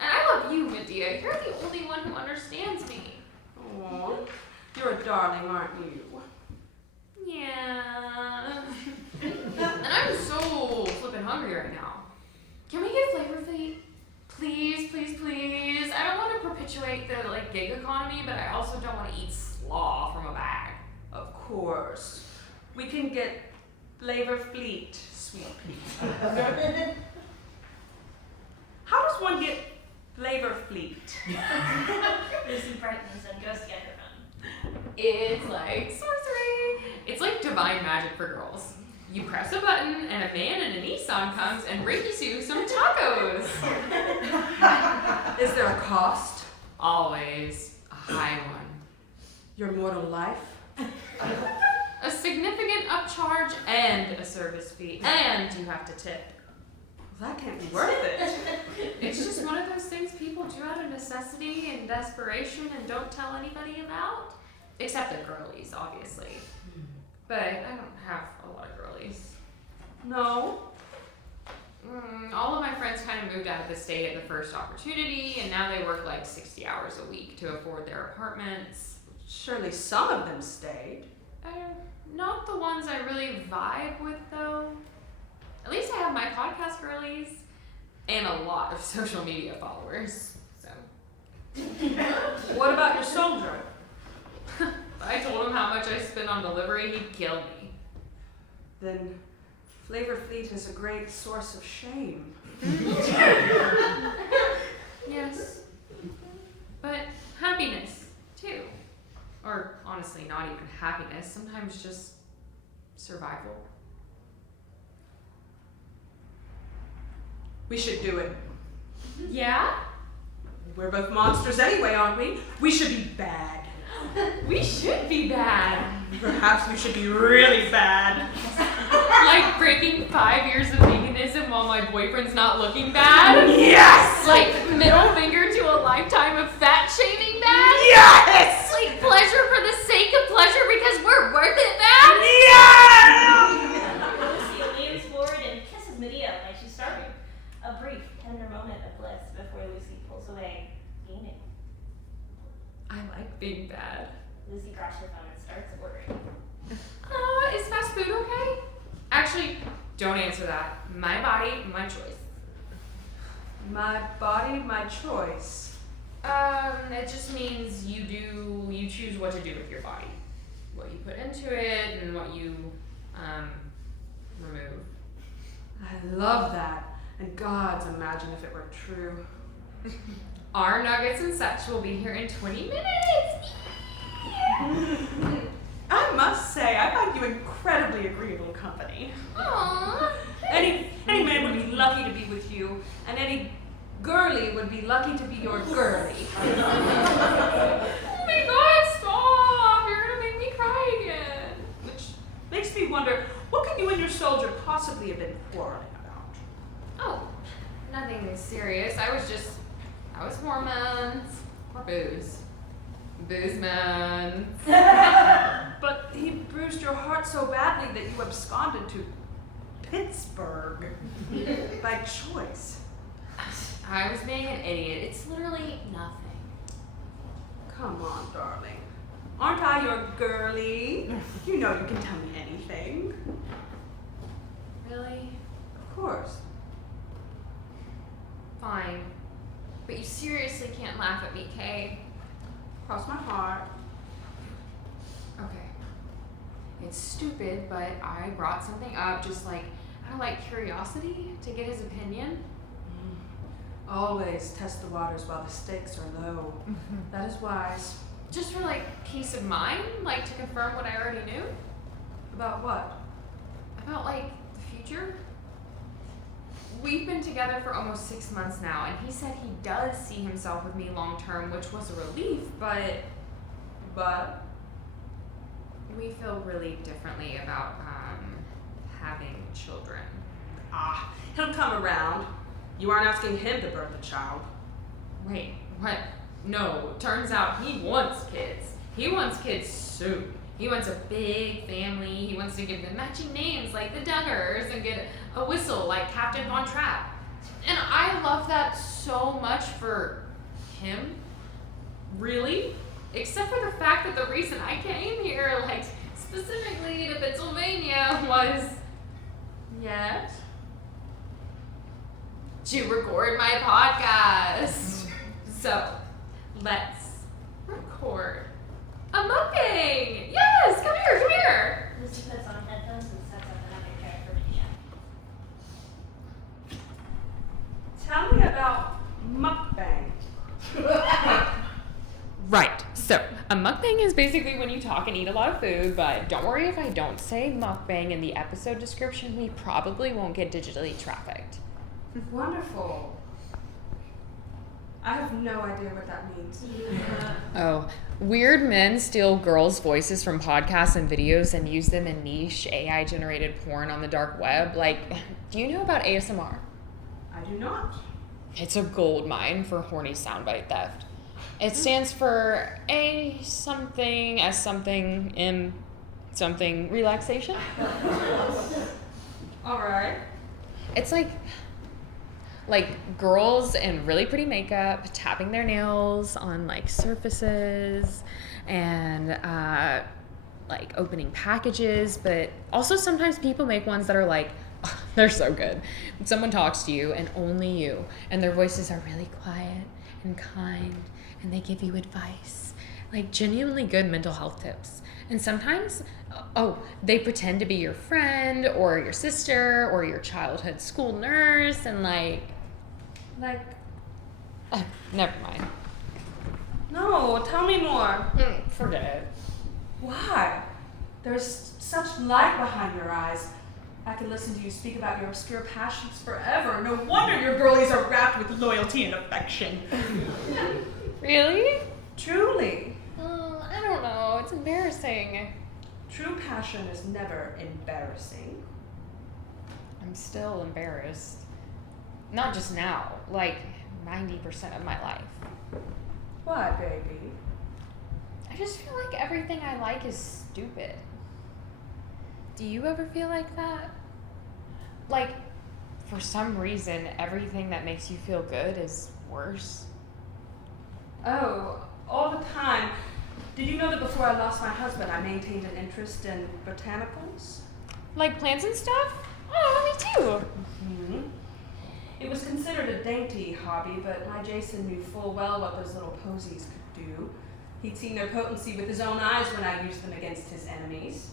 And I love you, Medea. You're the only one who understands me. Aw, you're a darling, aren't you? Yeah. And I'm so flippin' hungry right now. Can we get Flavor Fleet? Please, please, please. I don't want to perpetuate the gig economy, but I also don't want to eat slaw from a bag. Of course. We can get Flavor Fleet, sweet pea. How does one get Flavor Fleet? Lucy brightens and goes to get her phone. It's like sorcery. It's like divine magic for girls. You press a button and a man in a Nissan comes and brings you some tacos. Is there a cost? Always a high one. Your mortal life? A significant upcharge and a service fee, and you have to tip. Well, that can't be worth it. It's just one of those things people do out of necessity and desperation and don't tell anybody about. Except the girlies, obviously. But I don't have a lot of girlies. No? All of my friends kind of moved out of the state at the first opportunity, and now they work like 60 hours a week to afford their apartments. Surely some of them stayed. Not the ones I really vibe with, though. At least I have my podcast girlies and a lot of social media followers. So. What about your soldier? If I told him how much I spend on delivery, he'd kill me. Then Flavor Fleet is a great source of shame. Yes. But happiness, too. Or honestly, not even happiness. Sometimes just survival. We should do it. Yeah? We're both monsters anyway, aren't we? We should be bad. We should be bad. Perhaps we should be really bad. Like breaking 5 years of veganism while my boyfriend's not looking bad? Yes! Like middle finger to a lifetime of fat shaming bad? Yes! Like pleasure for the sake of pleasure because we're worth it bad? Yes! Lucy leans forward and kisses Medea like she's starving. A brief, tender moment of bliss before Lucy pulls away, beaming. I like being bad. Lucy grabs her phone and starts ordering. Is fast food okay? Actually, don't answer that. My body, my choice. My body, my choice. It just means you choose what to do with your body. What you put into it and what you, remove. I love that. And gods, imagine if it were true. Our nuggets and such will be here in 20 minutes. I must say, I find you incredibly agreeable company. Aww. Any man would be lucky to be with you, and any girly would be lucky to be your girly. Oh my god, stop! You're gonna make me cry again. Which makes me wonder, what can you and your soldier possibly have been quarreling about? Oh, nothing serious. I was hormones or booze. Booze man. But he bruised your heart so badly that you absconded to Pittsburgh by choice. I was being an idiot. It's literally nothing. Come on, darling. Aren't I your girly? You know you can tell me anything. Really? Of course. Fine. But you seriously can't laugh at me, Kay. Cross my heart. Okay. It's stupid, but I brought something up just like, out of like curiosity to get his opinion. Always test the waters while the stakes are low. That is wise. Just for like peace of mind, like to confirm what I already knew. About what? About like the future. We've been together for almost 6 months now, and he said he does see himself with me long term, which was a relief, but we feel really differently about having children. Ah, he'll come around. You aren't asking him to birth a child. Wait, what? No, turns out he wants kids. He wants kids soon. He wants a big family. He wants to give them matching names like the Duggars and get a whistle like Captain Von Trapp. And I love that so much for him. Really? Except for the fact that the reason I came here, like specifically to Pennsylvania, was to record my podcast. So let's record a mukbang. Yes, come here. Lucy puts on basically when you talk and eat a lot of food, but don't worry if I don't say mukbang in the episode description. We probably won't get digitally trafficked. Wonderful. I have no idea what that means. Oh, weird men steal girls' voices from podcasts and videos and use them in niche AI-generated porn on the dark web. Like, do you know about ASMR? I do not. It's a gold mine for horny soundbite theft. It stands for A something S something M something relaxation. All right. It's like girls in really pretty makeup tapping their nails on like surfaces and like opening packages, but also sometimes people make ones that are like, they're so good. Someone talks to you and only you, and their voices are really quiet and kind, and they give you advice, like genuinely good mental health tips. And sometimes, they pretend to be your friend or your sister or your childhood school nurse, and never mind. No, tell me more. Forget it. Why? There's such light behind your eyes. I could listen to you speak about your obscure passions forever. No wonder your girlies are wrapped with loyalty and affection. Really? Truly. I don't know. It's embarrassing. True passion is never embarrassing. I'm still embarrassed. Not just now, like 90% of my life. Why, baby? I just feel like everything I like is stupid. Do you ever feel like that? Like, for some reason, everything that makes you feel good is worse. Oh, all the time. Did you know that before I lost my husband, I maintained an interest in botanicals? Like plants and stuff? Oh, me too. Mm-hmm. It was considered a dainty hobby, but my Jason knew full well what those little posies could do. He'd seen their potency with his own eyes when I used them against his enemies.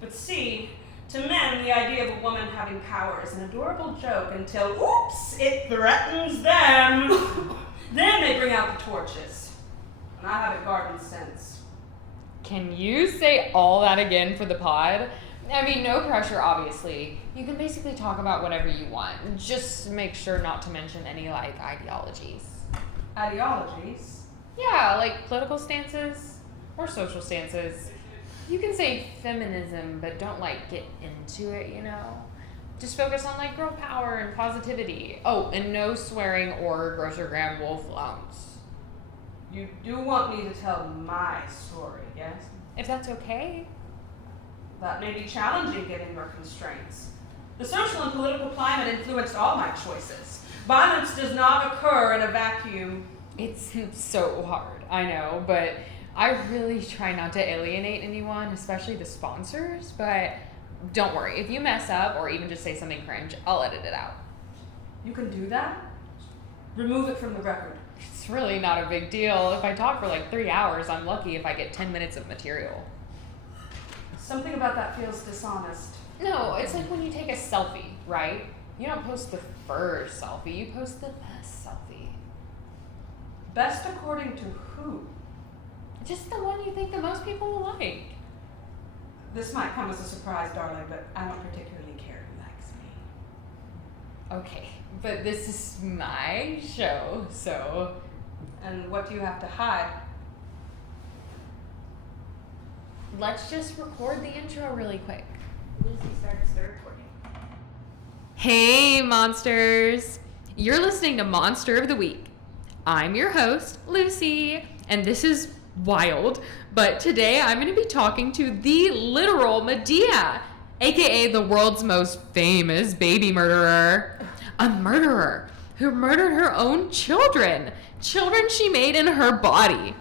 But see, to men, the idea of a woman having power is an adorable joke until, oops, it threatens them. Then they bring out the torches. And I haven't gardened since. Can you say all that again for the pod? I mean, no pressure, obviously. You can basically talk about whatever you want. Just make sure not to mention any, like, ideologies. Ideologies? Yeah, like political stances or social stances. You can say feminism, but don't, like, get into it, you know? Just focus on, like, girl power and positivity. Oh, and no swearing or grossogram wolf lumps. You do want me to tell my story, yes? If that's okay. That may be challenging given your constraints. The social and political climate influenced all my choices. Violence does not occur in a vacuum. It's so hard, I know, but I really try not to alienate anyone, especially the sponsors, but don't worry. If you mess up or even just say something cringe, I'll edit it out. You can do that? Remove it from the record. It's really not a big deal. If I talk for like 3 hours, I'm lucky if I get 10 minutes of material. Something about that feels dishonest. No, it's like when you take a selfie, right? You don't post the first selfie, you post the best selfie. Best according to who? Just the one you think the most people will like. This might come as a surprise, darling, but I don't particularly care who likes me. Okay, but this is my show, so... And what do you have to hide? Let's just record the intro really quick. Lucy starts the recording. Hey, monsters! You're listening to Monster of the Week. I'm your host, Lucy, and this is wild, but today I'm going to be talking to the literal Medea, aka the world's most famous baby murderer. A murderer who murdered her own children she made in her body.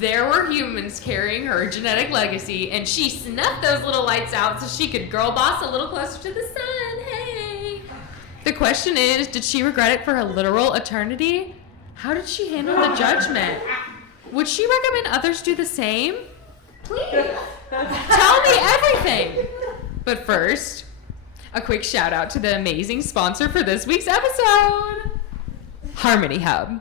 There were humans carrying her genetic legacy, and she snuffed those little lights out so she could girl boss a little closer to the sun. Hey! The question is, did she regret it for a literal eternity? How did she handle the judgment? Would she recommend others do the same? Please. Tell me everything. But first, a quick shout out to the amazing sponsor for this week's episode, Harmony Hub.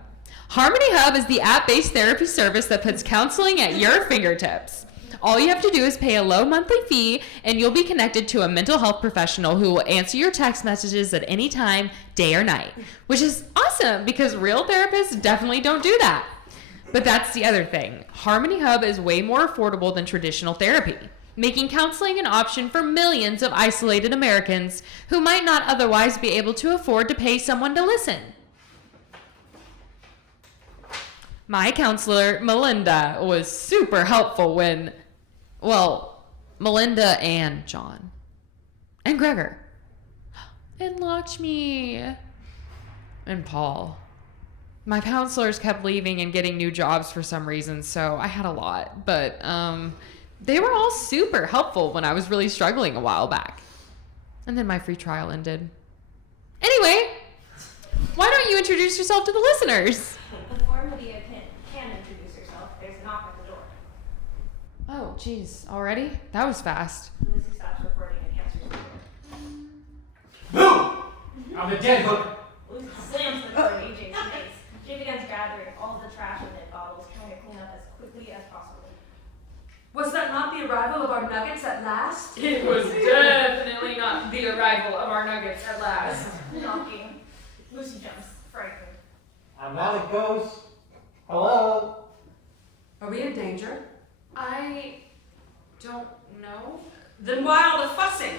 Harmony Hub is the app-based therapy service that puts counseling at your fingertips. All you have to do is pay a low monthly fee, and you'll be connected to a mental health professional who will answer your text messages at any time, day or night, which is awesome because real therapists definitely don't do that. But that's the other thing. Harmony Hub is way more affordable than traditional therapy, making counseling an option for millions of isolated Americans who might not otherwise be able to afford to pay someone to listen. My counselor, Melinda, was super helpful when, well, Melinda and John, and Gregor, and Lakshmi, and Paul. My counselors kept leaving and getting new jobs for some reason, so I had a lot, but they were all super helpful when I was really struggling a while back. And then my free trial ended. Anyway, why don't you introduce yourself to the listeners? Before Medea can introduce herself, there's a knock at the door. Oh, geez, already? That was fast. Lucy stops recording and answers the door. Boo! I'm a dead hook. Lucy slams the door in AJ's face. She begins gathering all the trash and nip bottles, trying to clean up as quickly as possible. Was that not the arrival of our nuggets at last? It was definitely not the arrival of our nuggets at last. Knocking. Lucy jumps, frightened. I'm Aly Kantor. Hello? Are we in danger? I don't know. Then why all the fussing?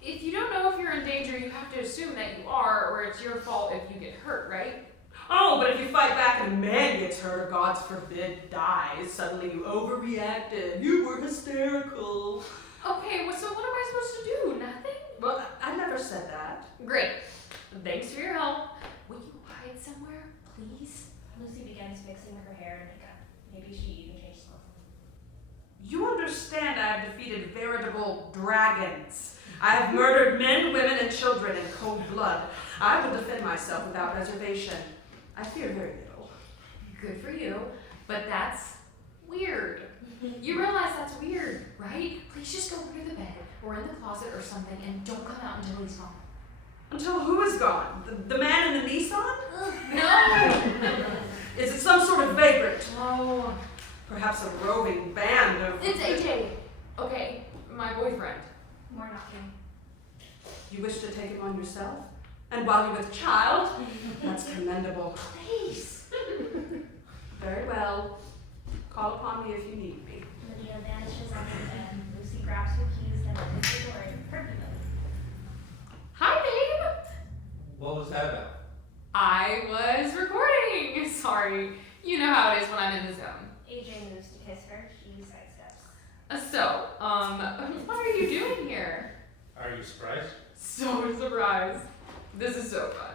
If you don't know if you're in danger, you have to assume that you are, or it's your fault if you get hurt, right? Oh, but if you fight back and a man gets hurt or, God forbid, dies, suddenly you overreacted. You were hysterical. Okay, well, so what am I supposed to do? Nothing? Well, I never said that. Great. Thanks for your help. Will you hide somewhere, please? Lucy begins fixing her hair and makeup. Maybe she even changes clothes. You understand I have defeated veritable dragons. I have murdered men, women, and children in cold blood. I will defend myself without reservation. I fear very little. Good for you, but that's weird. You realize that's weird, right? Please just go under the bed or in the closet or something and don't come out until he's gone. Until who is gone? The man in the Nissan? No! Is it some sort of vagrant? No. Perhaps a roving band of... It's AJ. Okay, my boyfriend. More knocking. You wish to take him on yourself? And while you're with child? That's commendable. Please. Very well. Call upon me if you need me. Medea vanishes under the bed. Lucy grabs her keys and opens the door in her mode. Hi, babe. What was that about? I was recording. Sorry. You know how it is when I'm in the zone. AJ moves to kiss her. She sidesteps. So, what are you doing here? Are you surprised? So surprised. This is so fun.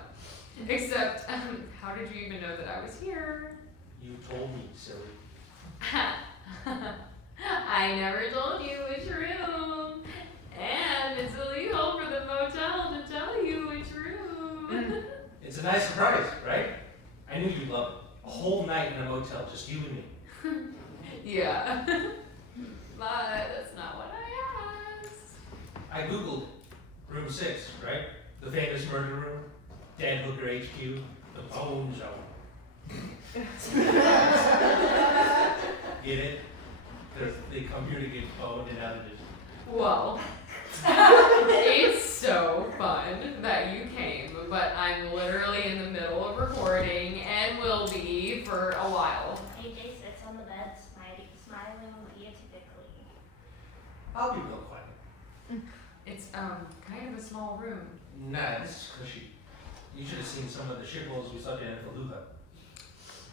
Except, how did you even know that I was here? You told me, silly. I never told you which room. And it's illegal for the motel to tell you which room. It's a nice surprise, right? I knew you'd love it. A whole night in a motel, just you and me. Yeah. But that's not what I asked. I googled room 6, right? The famous murder room, Dead Hooker HQ, the Bone Zone. Get it? Because they come here to get boned and now they're just... Well, it's so fun that you came, but I'm literally in the middle of recording and will be for a while. AJ sits on the bed, smiling beatifically. I'll be real quiet. It's kind of a small room. Nah, this is cushy. You should have seen some of the shitholes we sucked in at Fallujah.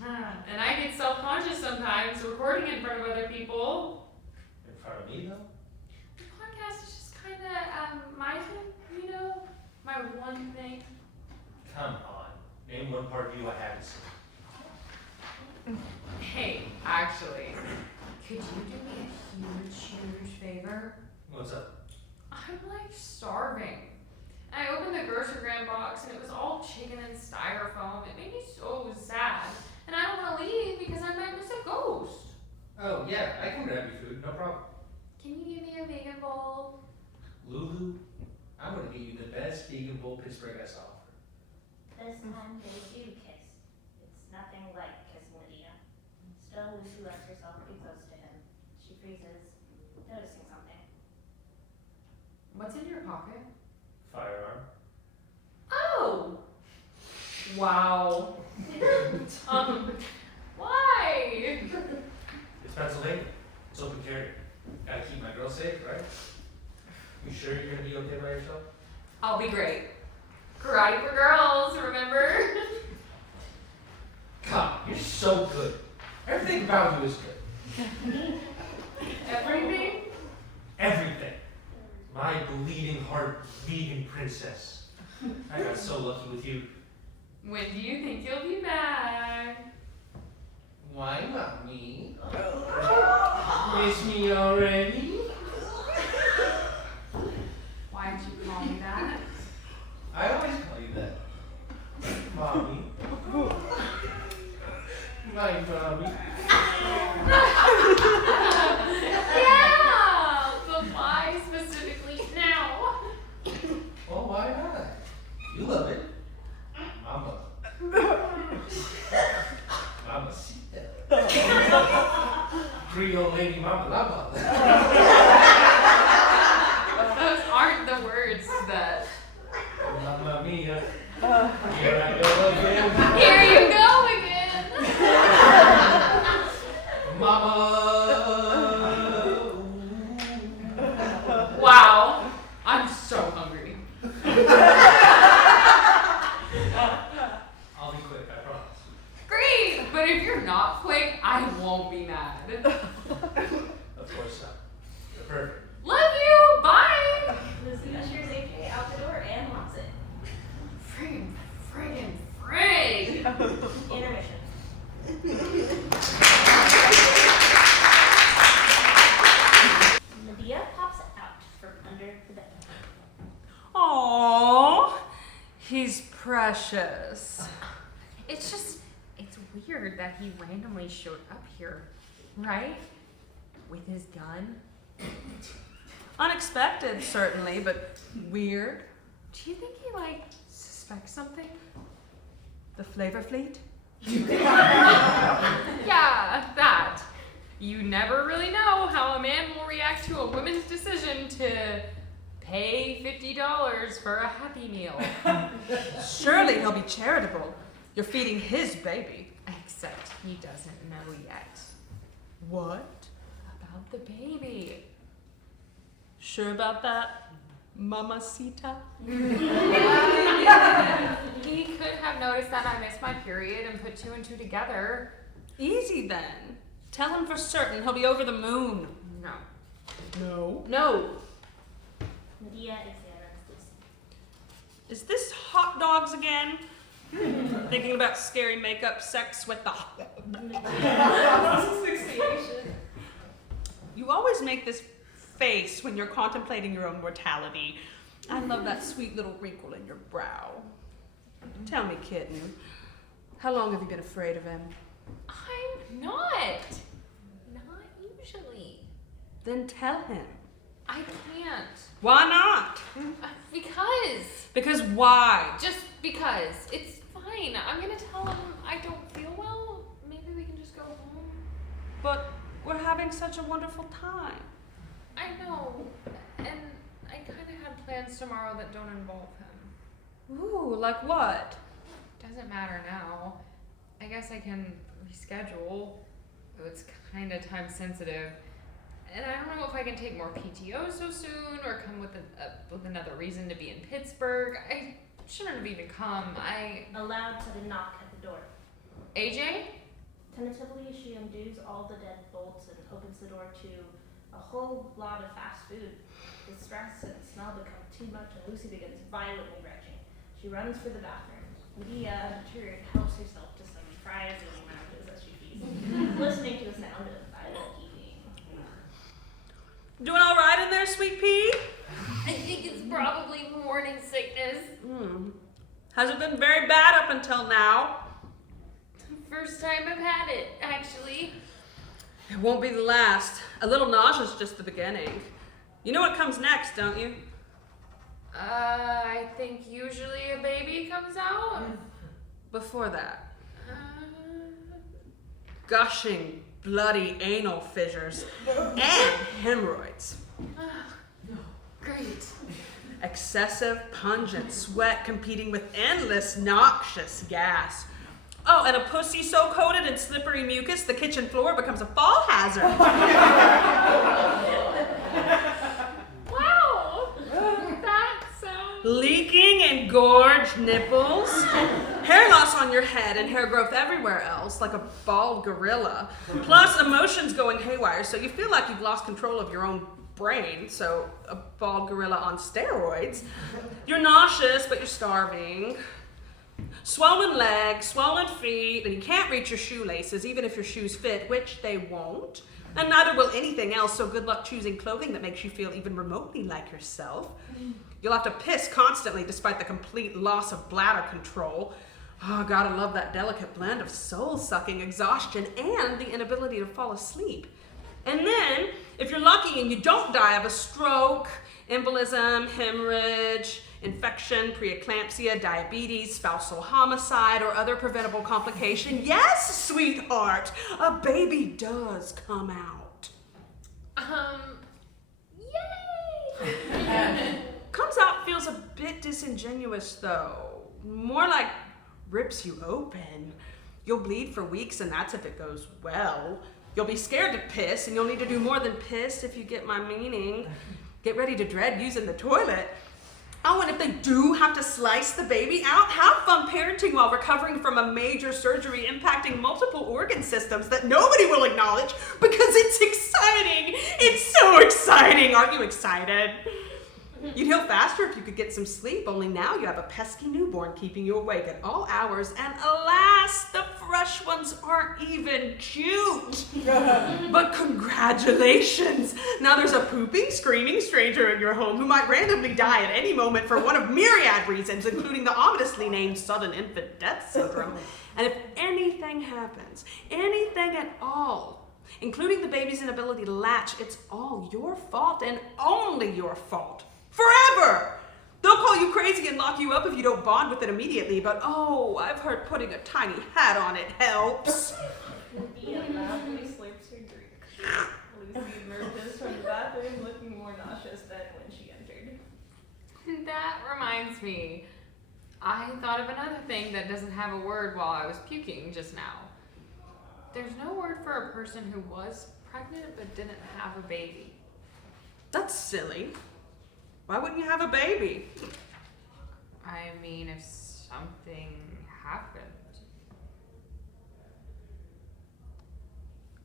And I get self-conscious sometimes recording in front of other people. In front of me, though? The podcast is just kind of my thing, you know? My one thing. Come on. Name one part of you I haven't seen. Hey, actually, could you do me a huge favor? What's up? I'm like starving. I opened the grocery grand box and it was all chicken and styrofoam. It made me so sad. And I don't want to leave because I might miss a ghost. Oh, yeah, I can grab you food, no problem. Can you give me a vegan bowl? Lulu, I'm gonna get you the best vegan bowl Pittsburgh has to offer. This time they do kiss. It's nothing like kissing Medea. Still, Lucy lets herself be close to him. She freezes, noticing something. What's in your pocket? Firearm. Oh! Wow. Why? It's Pennsylvania. It's open carry. Gotta keep my girl safe, right? You sure you're gonna be okay by yourself? I'll be great. Karate for girls, remember? God, you're so good. Everything about you is good. Everything? Everything. My bleeding heart vegan princess. I got so lucky with you. When do you think you'll be back? Why not me? Miss me already? Why'd you call me that? I always call you that. Mommy. My mommy. Yeah! But why specifically now? Well, why not? You love it. Mama. Mamacita. Creole lady mama lama. Those aren't the words that... Mamma mia. Here I go again. Here you go again! Mama. Wow. I'm so hungry. I'll be quick, I promise. Great! But if you're not quick, I won't be mad. Of course not. You're perfect. Love you! Bye! Lucy ushers AJ out the door and locks it. Friggin' Intermission. Medea pops out from under the bed. Aww, he's precious. it's weird that he randomly showed up here, right? With his gun. Unexpected, certainly, but weird. Do you think he, suspects something? The Flavor Fleet? Yeah, that. You never really know how a man will react to a woman's decision to pay $50 for a Happy Meal. Surely he'll be charitable. You're feeding his baby. Except he doesn't know yet What? about the baby. Sure about that, Mamacita? He could have noticed that I missed my period and put 2 and 2 together. Easy then. Tell him for certain he'll be over the moon. No. No. No. Medea examines Lucy. Is this hot dogs again? Thinking about scary makeup, sex with the asphyxiation. You always make this face when you're contemplating your own mortality. I love that sweet little wrinkle in your brow. Tell me, kitten, how long have you been afraid of him? I'm not. Not usually. Then tell him. I can't. Why not? Because. Because why? Just because. It's fine. I'm gonna tell him I don't feel well. Maybe we can just go home. But we're having such a wonderful time. I know. And I kind of had plans tomorrow that don't involve him. Ooh, like what? Doesn't matter now. I guess I can reschedule. Though it's kind of time sensitive. And I don't know if I can take more PTO so soon or come with another reason to be in Pittsburgh. I shouldn't have even come. A loud sudden knock at the door. AJ? Tentatively, she undoes all the dead bolts and opens the door to a whole lot of fast food. The stress and smell become too much and Lucy begins violently retching. She runs for the bathroom. Medea, undeterred, helps herself to some fries and lounges as she feeds, listening to the sound of violent eating. Doing all right in there, sweet pea? I think it's probably morning sickness. Hasn't been very bad up until now. First time I've had it, actually. It won't be the last. A little nausea's just the beginning. You know what comes next, don't you? I think usually a baby comes out. Before that, gushing, bloody anal fissures and hemorrhoids. Great. Excessive, pungent sweat competing with endless, noxious gas. Oh, and a pussy so coated in slippery mucus, the kitchen floor becomes a fall hazard. Wow! That sounds... Leaking and gorged nipples. Hair loss on your head and hair growth everywhere else, like a bald gorilla. Plus emotions going haywire, so you feel like you've lost control of your own brain, so a bald gorilla on steroids. You're nauseous, but you're starving. Swollen legs, swollen feet, and you can't reach your shoelaces, even if your shoes fit, which they won't. And neither will anything else, so good luck choosing clothing that makes you feel even remotely like yourself. You'll have to piss constantly despite the complete loss of bladder control. Oh, gotta love that delicate blend of soul-sucking exhaustion and the inability to fall asleep. And then, if you're lucky and you don't die of a stroke, embolism, hemorrhage, infection, preeclampsia, diabetes, spousal homicide, or other preventable complication, yes, sweetheart, a baby does come out. Yay! Comes out feels a bit disingenuous, though. More like rips you open. You'll bleed for weeks, and that's if it goes well. You'll be scared to piss, and you'll need to do more than piss, if you get my meaning. Get ready to dread using the toilet. Oh, and if they do have to slice the baby out, have fun parenting while recovering from a major surgery impacting multiple organ systems that nobody will acknowledge because it's exciting. It's so exciting. Aren't you excited? You'd heal faster if you could get some sleep, only now you have a pesky newborn keeping you awake at all hours, and alas, the fresh ones aren't even cute. But congratulations! Now there's a pooping, screaming stranger in your home who might randomly die at any moment for one of myriad reasons, including the ominously named sudden infant death syndrome. And if anything happens, anything at all, including the baby's inability to latch, it's all your fault and only your fault. Forever! They'll call you crazy and lock you up if you don't bond with it immediately, but oh, I've heard putting a tiny hat on it helps. Medea loudly slurps her drink. Lucy emerges from the bathroom looking more nauseous than when she entered. That reminds me. I thought of another thing that doesn't have a word while I was puking just now. There's no word for a person who was pregnant but didn't have a baby. That's silly. Why wouldn't you have a baby? I mean, if something happened.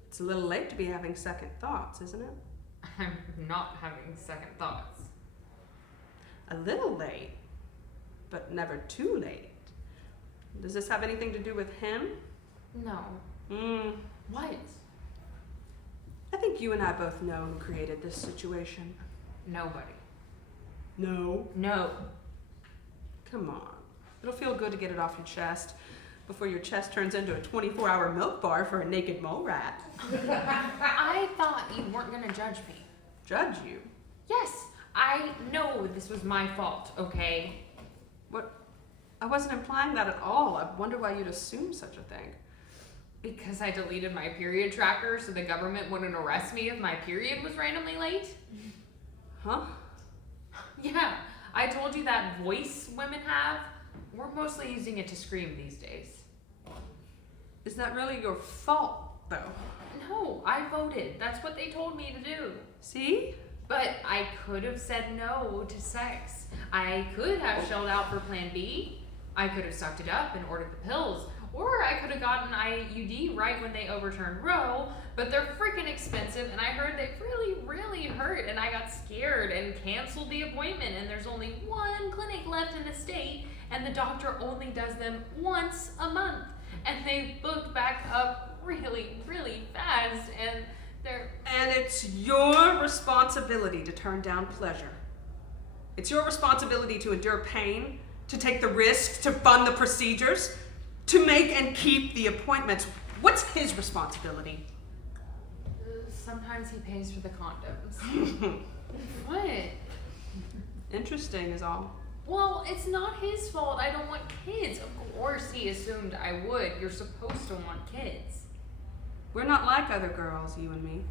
It's a little late to be having second thoughts, isn't it? I'm not having second thoughts. A little late, but never too late. Does this have anything to do with him? No. What? I think you and I both know who created this situation. Nobody. No. No. Come on. It'll feel good to get it off your chest before your chest turns into a 24-hour milk bar for a naked mole rat. I thought you weren't gonna judge me. Judge you? Yes, I know this was my fault, okay? What? I wasn't implying that at all. I wonder why you'd assume such a thing. Because I deleted my period tracker so the government wouldn't arrest me if my period was randomly late? Huh? Yeah, I told you that voice women have. We're mostly using it to scream these days. Is that really your fault, though? No, I voted. That's what they told me to do. See? But I could have said no to sex. I could have shelled out for Plan B. I could have sucked it up and ordered the pills. Or I could have gotten an IUD right when they overturned Roe, but they're freaking expensive, and I heard they really, really hurt, and I got scared and canceled the appointment, and there's only one clinic left in the state, and the doctor only does them once a month, and they booked back up really, really fast, and they're... And it's your responsibility to turn down pleasure. It's your responsibility to endure pain, to take the risks, to fund the procedures, to make and keep the appointments. What's his responsibility? Sometimes he pays for the condoms. What? Interesting is all. Well, it's not his fault. I don't want kids. Of course he assumed I would. You're supposed to want kids. We're not like other girls, you and me.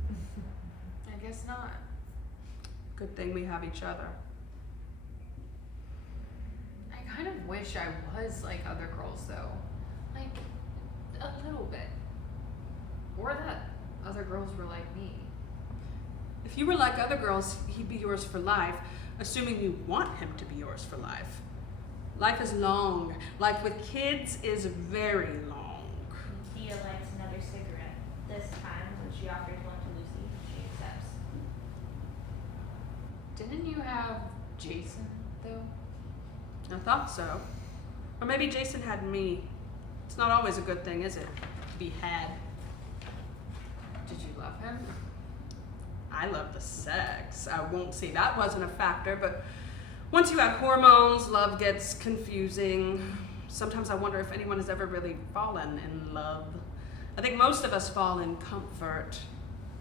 I guess not. Good thing we have each other. I kind of wish I was like other girls, though. Like, a little bit. Or that other girls were like me. If you were like other girls, he'd be yours for life, assuming you want him to be yours for life. Life is long. Life with kids is very long. Thea lights another cigarette. This time, when she offers one to Lucy, she accepts. Didn't you have Jason, though? I thought so. Or maybe Jason had me. It's not always a good thing, is it? To be had. Did you love him? I love the sex. I won't say that wasn't a factor, but once you have hormones, love gets confusing. Sometimes I wonder if anyone has ever really fallen in love. I think most of us fall in comfort.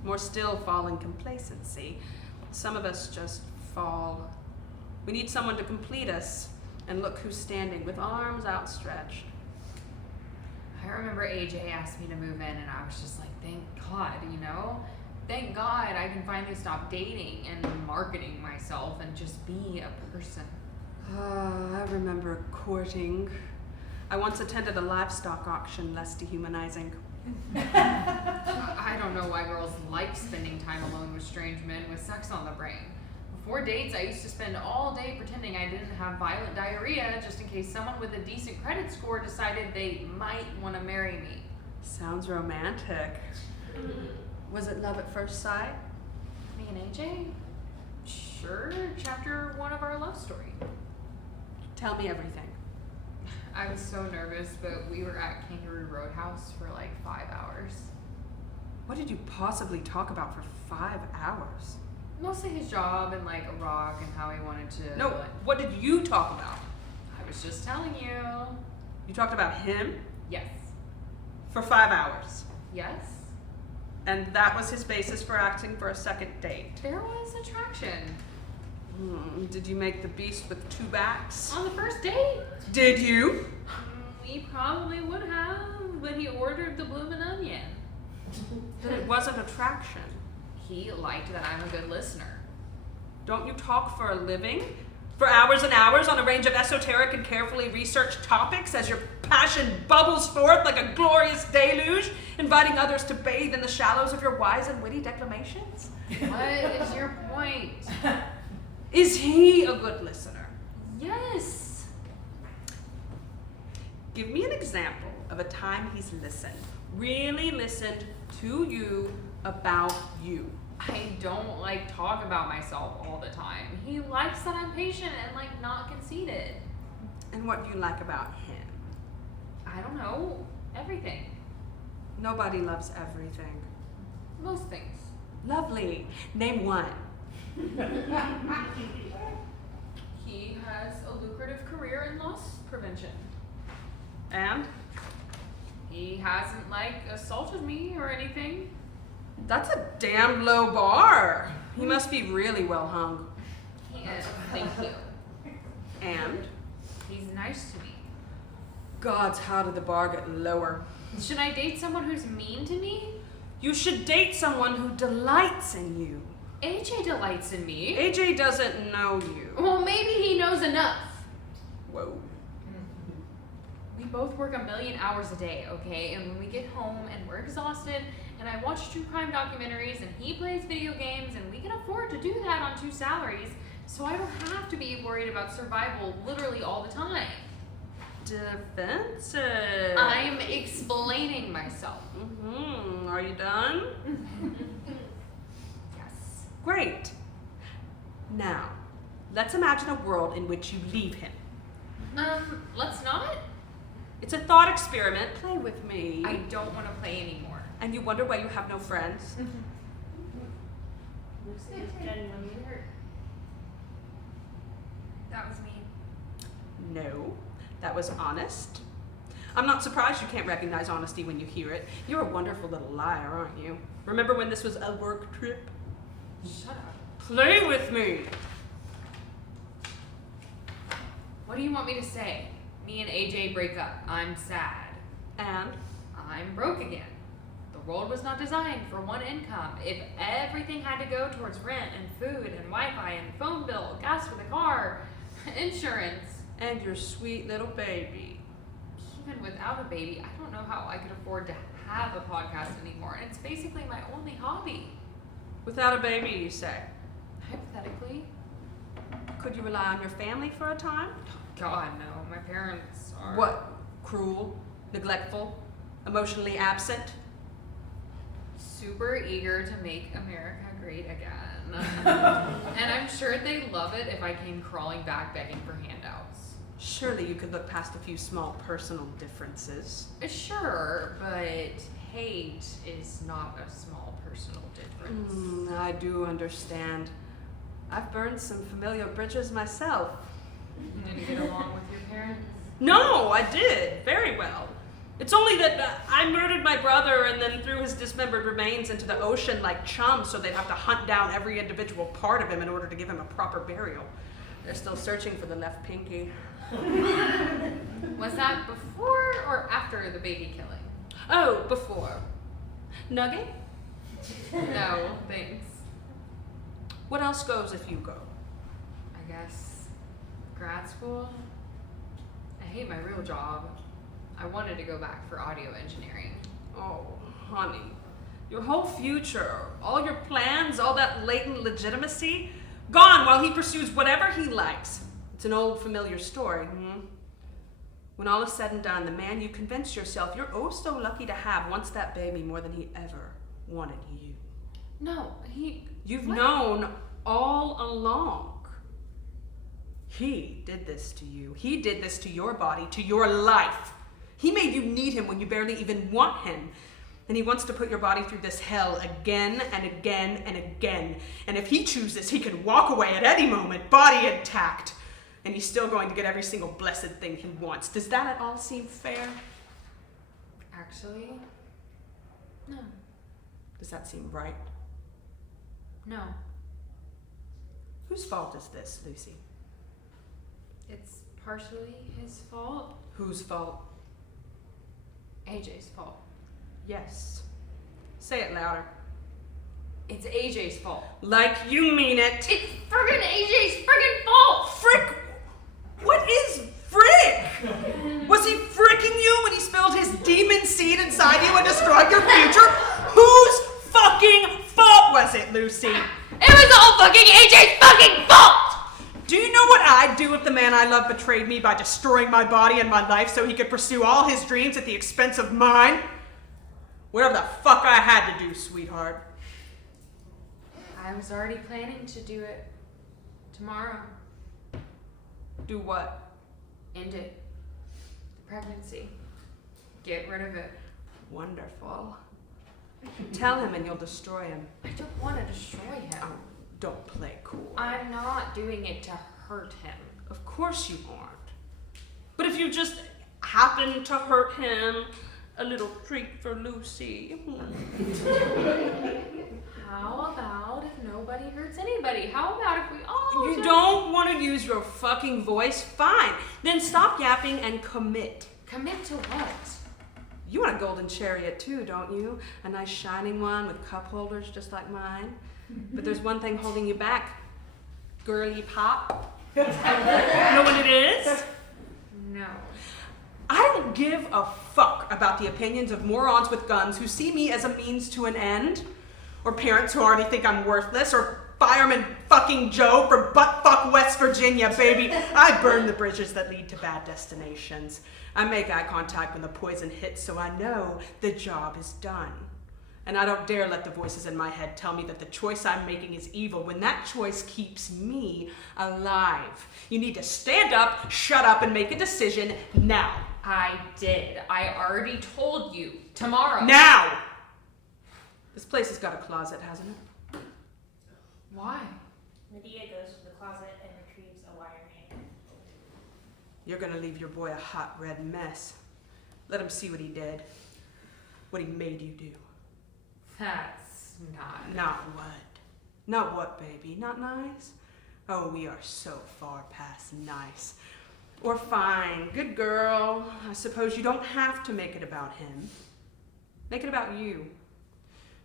More still fall in complacency. Some of us just fall. We need someone to complete us. And look who's standing with arms outstretched. I remember AJ asked me to move in, and I was just like, thank God, you know? Thank God I can finally stop dating and marketing myself and just be a person. I remember courting. I once attended a livestock auction, less dehumanizing. I don't know why girls like spending time alone with strange men with sex on the brain. Before dates, I used to spend all day pretending I didn't have violent diarrhea just in case someone with a decent credit score decided they might want to marry me. Sounds romantic. Was it love at first sight? Me and AJ? Sure, chapter 1 of our love story. Tell me everything. I was so nervous, but we were at Kangaroo Roadhouse for like 5 hours. What did you possibly talk about for 5 hours? Mostly his job and like Iraq and how he wanted to. No, what did you talk about? I was just telling you. You talked about him Yes. for 5 hours. Yes. And that was his basis for asking for a second date. There was attraction. Did you make the beast with 2 backs? On the first date? Did you? We probably would have, but he ordered the bloomin' onion. Then it wasn't attraction. He liked that I'm a good listener. Don't you talk for a living? For hours and hours on a range of esoteric and carefully researched topics as your passion bubbles forth like a glorious deluge, inviting others to bathe in the shallows of your wise and witty declamations? What is your point? Is he a good listener? Yes. Give me an example of a time he's listened, really listened to you about you. I don't like talk about myself all the time. He likes that I'm patient and like not conceited. And what do you like about him? I don't know. Everything. Nobody loves everything. Most things. Lovely. Name one. He has a lucrative career in loss prevention. And? He hasn't like assaulted me or anything. That's a damn low bar. He must be really well hung. He is. Thank you. And? He's nice to me. Gods, how did the bar get lower? Should I date someone who's mean to me? You should date someone who delights in you. AJ delights in me. AJ doesn't know you. Well, maybe he knows enough. Whoa. We both work 1,000,000 hours a day, okay? And when we get home and we're exhausted, and I watch true crime documentaries, and he plays video games, and we can afford to do that on 2 salaries, so I don't have to be worried about survival literally all the time. Defensive. I'm explaining myself. Are you done? Yes. Great. Now, let's imagine a world in which you leave him. Let's not? It's a thought experiment. Play with me. I don't want to play anymore. And you wonder why you have no friends? Lucy is genuinely hurt. That was me. No, that was honest. I'm not surprised you can't recognize honesty when you hear it. You're a wonderful little liar, aren't you? Remember when this was a work trip? Shut up. Play with me. What do you want me to say? Me and AJ break up. I'm sad. And? I'm broke again. The world was not designed for one income. If everything had to go towards rent and food and Wi-Fi and phone bill, gas for the car, insurance. And your sweet little baby. Even without a baby, I don't know how I could afford to have a podcast anymore. And it's basically my only hobby. Without a baby, you say? Hypothetically. Could you rely on your family for a time? God, no. My parents are... What? Cruel? Neglectful? Emotionally absent? Super eager to make America great again. And I'm sure they'd love it if I came crawling back begging for handouts. Surely you could look past a few small personal differences. Sure, but hate is not a small personal difference. I do understand. I've burned some familiar bridges myself. Did you get along with your parents? No, I did. Very well. It's only that I murdered my brother and then threw his dismembered remains into the ocean like chums so they'd have to hunt down every individual part of him in order to give him a proper burial. They're still searching for the left pinky. Was that before or after the baby killing? Oh, before. Nugget? No, thanks. What else goes if you go? I guess grad school. I hate my real job. I wanted to go back for audio engineering. Oh, honey. Your whole future, all your plans, all that latent legitimacy, gone while he pursues whatever he likes. It's an old familiar story, When all is said and done, the man you convince yourself you're oh so lucky to have wants that baby more than he ever wanted you. No, You've what? known all along. He did this to you. He did this to your body, to your life. He made you need him when you barely even want him. And he wants to put your body through this hell again and again and again. And if he chooses, he can walk away at any moment, body intact. And he's still going to get every single blessed thing he wants. Does that at all seem fair? Actually, no. Does that seem right? No. Whose fault is this, Lucy? It's partially his fault. Whose fault? AJ's fault. Yes. Say it louder. It's AJ's fault. Like you mean it. It's friggin' AJ's friggin' fault! Frick! What is frick? Was he fricking you when he spilled his demon seed inside you and destroyed your future? Whose fucking fault was it, Lucy? It was all fucking AJ's fucking fault! Do you know what I'd do if the man I love betrayed me by destroying my body and my life so he could pursue all his dreams at the expense of mine? Whatever the fuck I had to do, sweetheart. I was already planning to do it tomorrow. Do what? End it. The pregnancy. Get rid of it. Wonderful. Tell him and you'll destroy him. I don't want to destroy him. Oh, don't play cool. I'm not doing it to hurt him. Of course you aren't. But if you just happen to hurt him, a little treat for Lucy. How about if nobody hurts anybody? How about if we all You just... don't want to use your fucking voice? Fine. Then stop yapping and commit. Commit to what? You want a golden chariot too, don't you? A nice shining one with cup holders just like mine. But there's one thing holding you back. Girlypop. Know what it is? No. I don't give a fuck about the opinions of morons with guns who see me as a means to an end. Or parents who already think I'm worthless. Or Fireman fucking Joe from buttfuck West Virginia, baby. I burn the bridges that lead to bad destinations. I make eye contact when the poison hits so I know the job is done. And I don't dare let the voices in my head tell me that the choice I'm making is evil when that choice keeps me alive. You need to stand up, shut up, and make a decision now. I did. I already told you. Tomorrow. Now! This place has got a closet, hasn't it? Why? Medea goes to the closet and retrieves a wire hanger. You're gonna leave your boy a hot red mess. Let him see what he did. What he made you do. That's not... Not what? Not what, baby? Not nice? Oh, we are so far past nice. Or fine, good girl. I suppose you don't have to make it about him. Make it about you.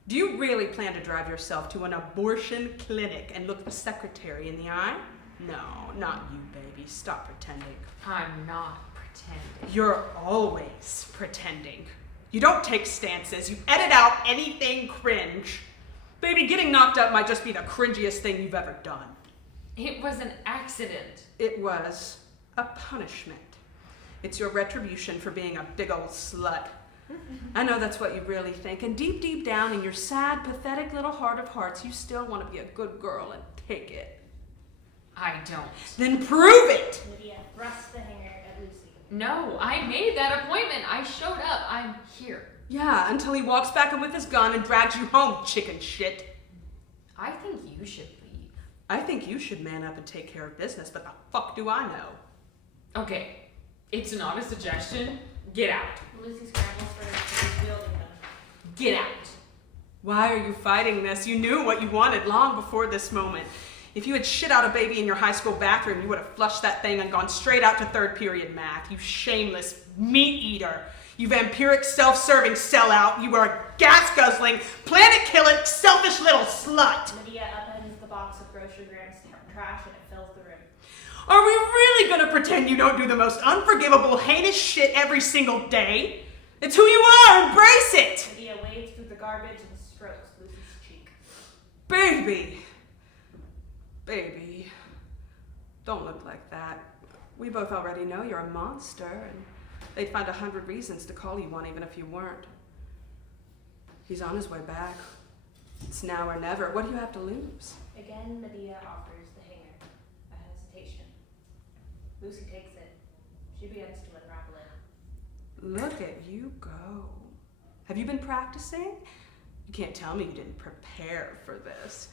Do you really plan to drive yourself to an abortion clinic and look the secretary in the eye? No, not you, baby. Stop pretending. I'm not pretending. You're always pretending. You don't take stances. You edit out anything cringe. Baby, getting knocked up might just be the cringiest thing you've ever done. It was an accident. It was a punishment. It's your retribution for being a big old slut. I know that's what you really think, and deep, deep down in your sad, pathetic little heart of hearts, you still want to be a good girl and take it. I don't. Then prove it! Medea thrusts the hanger at Lucy. No, I made that appointment. I showed up. I'm here. Yeah, until he walks back in with his gun and drags you home, chicken shit. I think you should leave. I think you should man up and take care of business, but the fuck do I know? Okay, it's not a suggestion. Get out. Lucy scrambles for her keys, wielding them. Get out. Why are you fighting this? You knew what you wanted long before this moment. If you had shit out a baby in your high school bathroom, you would have flushed that thing and gone straight out to third period math. You shameless meat eater. You vampiric, self-serving sellout. You are a gas-guzzling, planet-killing, selfish little slut. Medea upends the box of grocery grams trash and it fills the room. Are we really gonna pretend you don't do the most unforgivable, heinous shit every single day? It's who you are, embrace it! Medea wades through the garbage and strokes Lucy's cheek. Baby. Baby. Don't look like that. We both already know you're a monster, and they'd find 100 reasons to call you one even if you weren't. He's on his way back. It's now or never. What do you have to lose? Again, Medea offers the hanger. A hesitation. Lucy takes it. She begins to unravel it. Look at you go. Have you been practicing? You can't tell me you didn't prepare for this.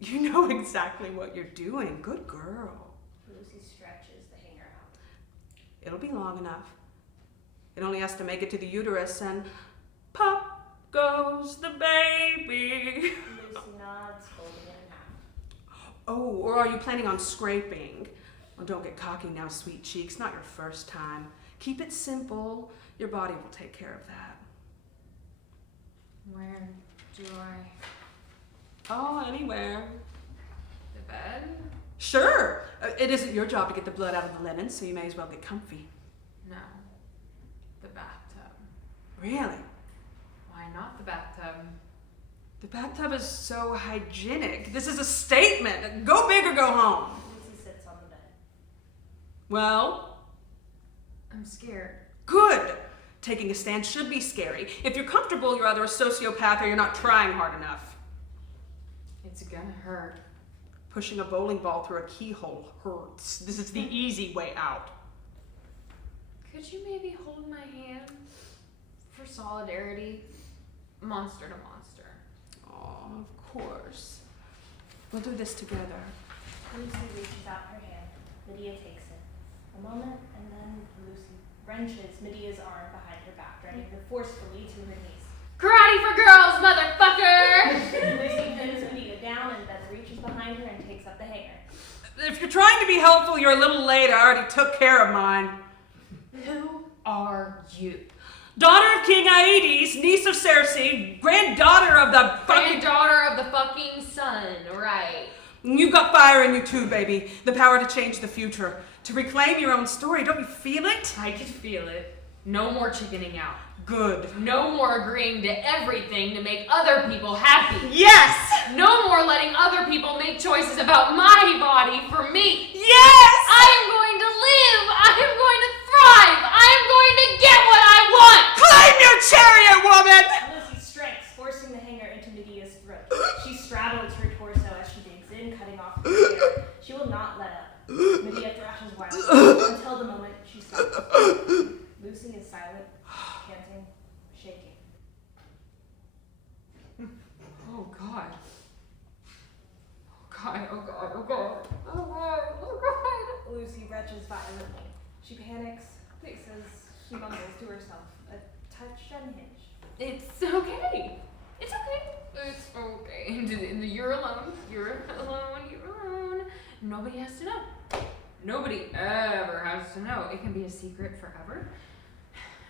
You know exactly what you're doing. Good girl. Lucy stretches the hanger out. It'll be long enough. It only has to make it to the uterus and pop goes the baby. Lucy nods, folding it in half. Oh, or are you planning on scraping? Well, don't get cocky now, sweet cheeks. Not your first time. Keep it simple. Your body will take care of that. Where do I? Oh, anywhere. The bed? Sure. It isn't your job to get the blood out of the linen, so you may as well get comfy. No. The bathtub. Really? Why not the bathtub? The bathtub is so hygienic. This is a statement. Go big or go home. Lucy sits on the bed. Well, I'm scared. good. Taking a stand should be scary. If you're comfortable, you're either a sociopath or you're not trying hard enough. It's gonna hurt. Pushing a bowling ball through a keyhole hurts. This is the easy way out. Could you maybe hold my hand for solidarity? Monster to monster. Oh, of course. We'll do this together. Lucy reaches out her hand. Medea takes it. A moment, and then Lucy wrenches Medea's arm behind her back, dragging her forcefully to her knees. Karate for girls, motherfucker! Lucy pins Medea down and then reaches behind her and takes up the hanger. If you're trying to be helpful, you're a little late. I already took care of mine. Who are you? Daughter of King Aedes, niece of Circe, granddaughter of the fucking... Granddaughter of the fucking sun, right? You've got fire in you too, baby. The power to change the future. To reclaim your own story. Don't you feel it? I can feel it. No more chickening out. Good. No more agreeing to everything to make other people happy. Yes! No more letting other people make choices about my body for me. Yes! I am going to live. I am going to thrive. I am going to get what I want. Claim your chariot, woman! Lucy strikes, forcing the hanger into Medea's throat. She straddles her torso as she digs in, cutting off her hair. She will not let up. Medea thrashes wildly until the moment she stops. Lucy is silent, panting, shaking. Oh God. Oh God. Oh God. Oh God. Oh God. Oh God. Lucy retches violently. She panics, faces, she mumbles to herself, a touch unhinged. It's okay. It's okay. It's okay. You're alone. You're alone. You're alone. Nobody has to know. Nobody ever has to know. It can be a secret forever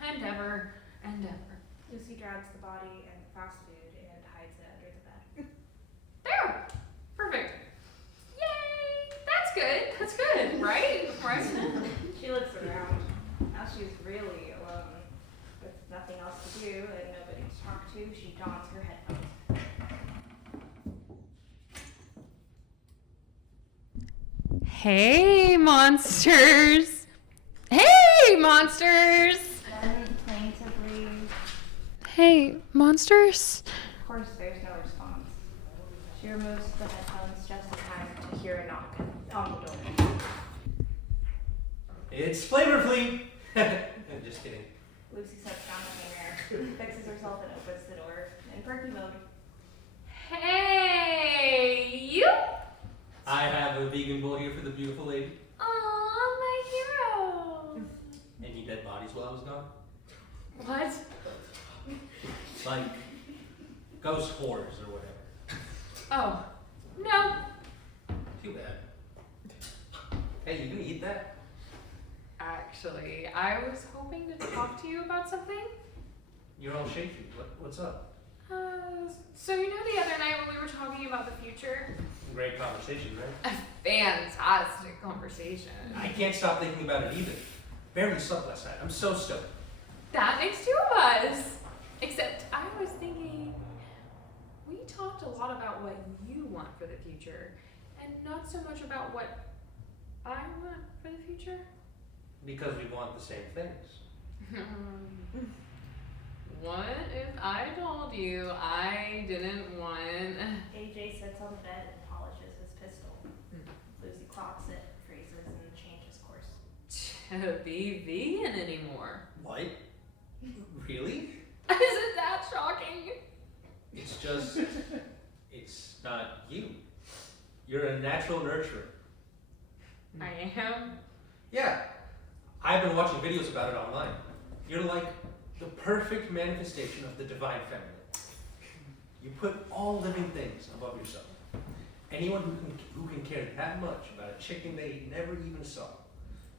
and ever and ever. Lucy drags the body and fast food and hides it under the bed. There! Perfect. Yay! That's good. That's good, right? Right? She looks around. Now she's really alone. With nothing else to do and nobody to talk to, she dons her headphones. Hey, monsters! Hey, monsters! Then plaintively, Hey, monsters? of course there's no response. She removes the headphones just in time to hear a knock on the door. It's Flavor Fleet! I'm just kidding. Lucy sets down the hanger, fixes herself and opens the door in perky mode. Hey, you? I have a vegan bowl here for the beautiful lady. Aw, my hero. Any dead bodies while I was gone? What? Like ghost whores or whatever. Oh, no. Too bad. Hey, you gonna eat that? Actually, I was hoping to talk to you about something. You're all shaky. What's up? So you know the other night when we were talking about the future? Great conversation, right? A fantastic conversation. I can't stop thinking about it either. Barely slept last night. I'm so stoked. That makes two of us. Except I was thinking, we talked a lot about what you want for the future, and not so much about what I want for the future. Because we want the same things. What if I told you I didn't want... AJ sits on the bed and polishes his pistol. Lucy clocks it, freezes, and changes course. to be vegan anymore? What? Really? Isn't that shocking? It's just, it's not you. You're a natural nurturer. I am. Yeah. I've been watching videos about it online. You're like the perfect manifestation of the divine feminine. You put all living things above yourself. Anyone who can care that much about a chicken they never even saw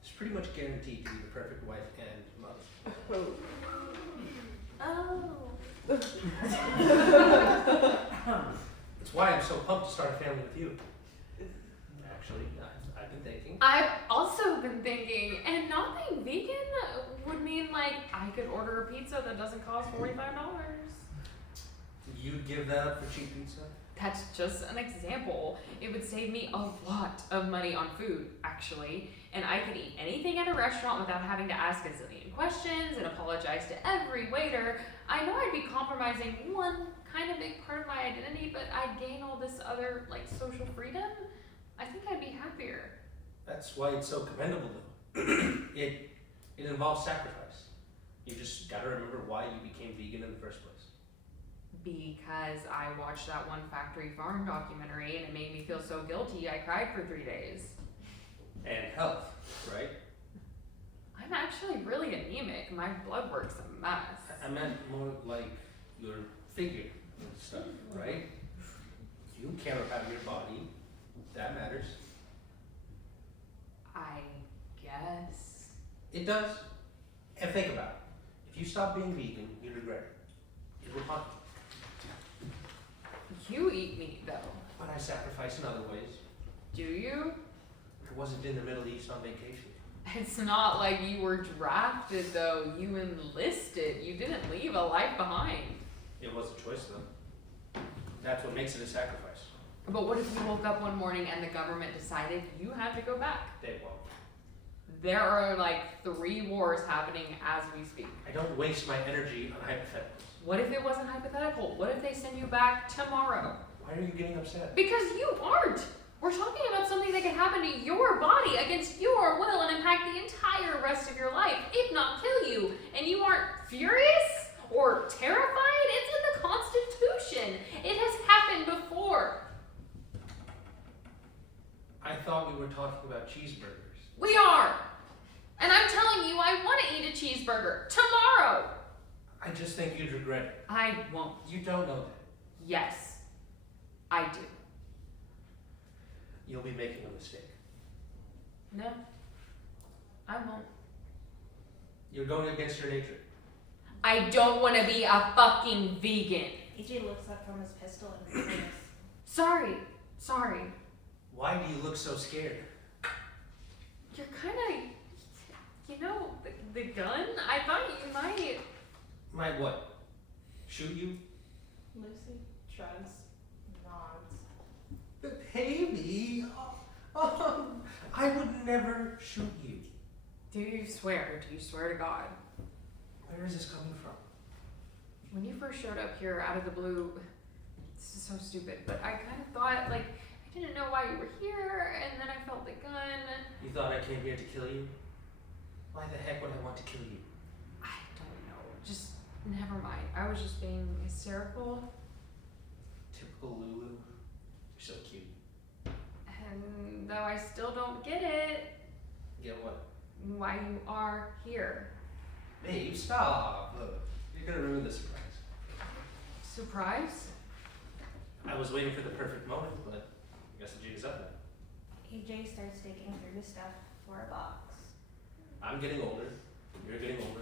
is pretty much guaranteed to be the perfect wife and mother. Oh. That's why I'm so pumped to start a family with you. Actually, I've been thinking. I've also been thinking, and not being vegan would mean like I could order a pizza that doesn't cost $45. You'd give that up for cheap pizza? That's just an example. It would save me a lot of money on food, actually, and I could eat anything at a restaurant without having to ask a zillion questions and apologize to every waiter. I know I'd be compromising one kind of big part of my identity, but I'd gain all this other, like, social freedom. I think I'd be happier. That's why it's so commendable, though. It involves sacrifice. You just gotta remember why you became vegan in the first place. Because I watched that one factory farm documentary and it made me feel so guilty I cried for 3 days. And health, right? I'm actually really anemic. My blood work's a mess. I meant more like your figure and stuff, right? You care about your body. That matters. I guess. It does. And think about it. If you stop being vegan, you'd regret it. It will haunt you. You eat meat though. But I sacrifice in other ways. Do you? I wasn't in the Middle East on vacation. It's not like you were drafted though. You enlisted. You didn't leave a life behind. It was a choice, though. That's what makes it a sacrifice. But what if you woke up one morning and the government decided you had to go back? They won't. There are like 3 wars happening as we speak. I don't waste my energy on hypotheticals. What if it wasn't hypothetical? What if they send you back tomorrow? Why are you getting upset? Because you aren't. We're talking about something that could happen to your body against your will and impact the entire rest of your life, if not kill you. And you aren't furious or terrified? It's in the Constitution. It has happened before. I thought we were talking about cheeseburgers. We are. And I'm telling you, I want to eat a cheeseburger tomorrow. I just think you'd regret it. I won't. You don't know that. Yes, I do. You'll be making a mistake. No. I won't. You're going against your nature. I don't want to be a fucking vegan. AJ looks up from his pistol and says, Sorry. Why do you look so scared? You're kind of, the gun? I thought you might. Might what? Shoot you? Lucy shrugs, nods. But baby, I would never shoot you. Do you swear? Do you swear to God? Where is this coming from? When you first showed up here out of the blue, this is so stupid, but I kind of thought, I didn't know why you were here, and then I felt the gun. You thought I came here to kill you? Why the heck would I want to kill you? I don't know. Just never mind. I was just being hysterical, Typical Lulu. You're so cute. and though I still don't get it, Get what? why you are here. Babe, stop. Look, you're gonna ruin the surprise. Surprise? I was waiting for the perfect moment, but I guess the jig is up now. AJ starts digging through his stuff for a box. I'm getting older. You're getting older.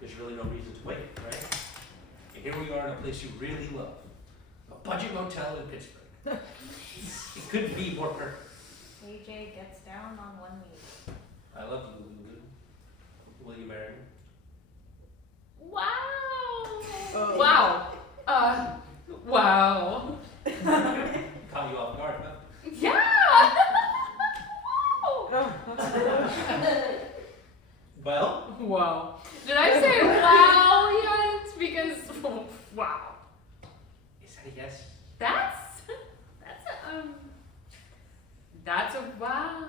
There's really no reason to wait, right? And here we are in a place you really love. A budget motel in Pittsburgh. It couldn't be more perfect. AJ gets down on one knee. I love you, Lulu. Will you marry me? Wow. Wow. Wow. Caught you off guard, huh? Yeah. Well, Wow. Did I say wow yet? Because wow. is that a yes? That's a wow.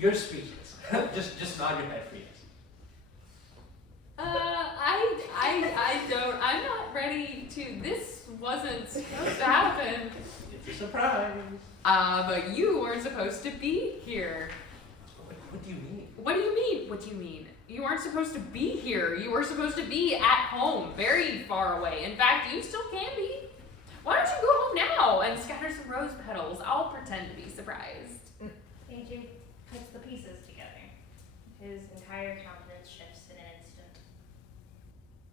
You're speechless. just nod your head for yes. I'm not ready to, this wasn't supposed to happen. It's a surprise. But you weren't supposed to be here. What do you mean? What do you mean? What do you mean? You weren't supposed to be here. You were supposed to be at home, very far away. In fact, you still can be. Why don't you go home now and scatter some rose petals? I'll pretend to be surprised. AJ puts the pieces together. His entire countenance shifts in an instant.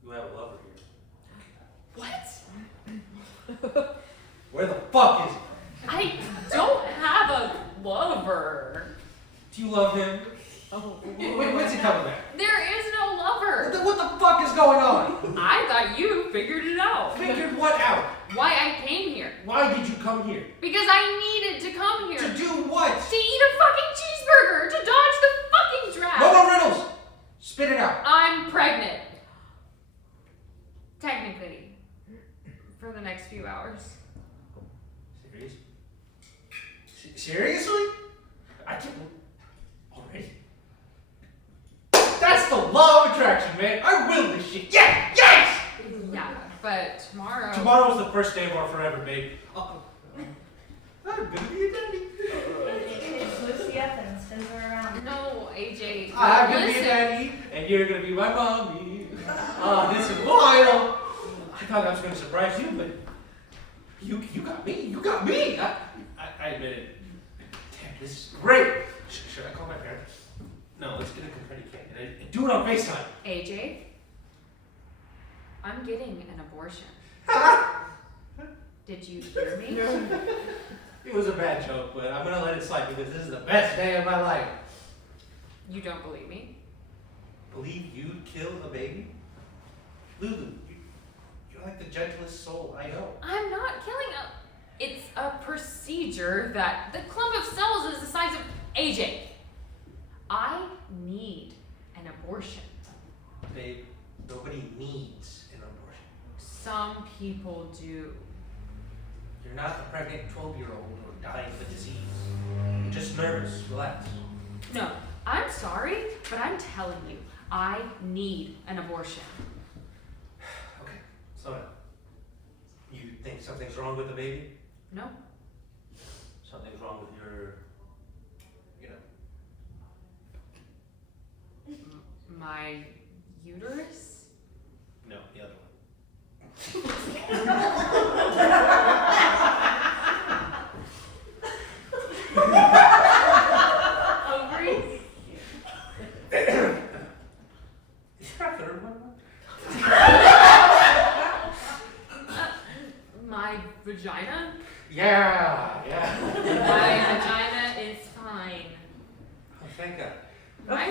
You have a lover here. What? Where the fuck is he? I don't have a lover. Do you love him? Oh. When's he coming back? There is no lover. What the fuck is going on? I thought you figured it out. Figured what out? Why I came here. Why did you come here? Because I needed to come here. To do what? To eat a fucking cheeseburger. To dodge the fucking draft. No more riddles! Spit it out. I'm pregnant. Technically. For the next few hours. Serious? Seriously? I can't. Already? That's the law of attraction, man. I will this shit. Yeah! Yes! Yeah, but tomorrow. Tomorrow's the first day of our forever, babe. I'm gonna be a daddy. AJ picks Lucy up and spins her around. No, AJ. I'm gonna be a listen. daddy, and you're gonna be my mommy. Oh, this is wild. I thought I was gonna surprise you, but you got me. You got me. I admit it. Damn, this is great. Should I call my parents? No, let's get a confetti cannon and do it on FaceTime. AJ, I'm getting an abortion. Did you hear me? It was a bad joke, but I'm gonna let it slide because this is the best day of my life. You don't believe me? Believe you'd kill a baby? Lulu, you're like the gentlest soul I know. I'm not killing a. It's a procedure that the clump of cells is the size of AJ. I need an abortion. Babe, nobody needs an abortion. Some people do. You're not a pregnant 12-year-old or dying of a disease. You're just nervous. Relax. No, I'm sorry, but I'm telling you, I need an abortion. Okay, slow down. You think something's wrong with the baby? No. Something's wrong with your, My uterus? No, the other one. vagina? Yeah. My vagina is fine. Oh, thank God. My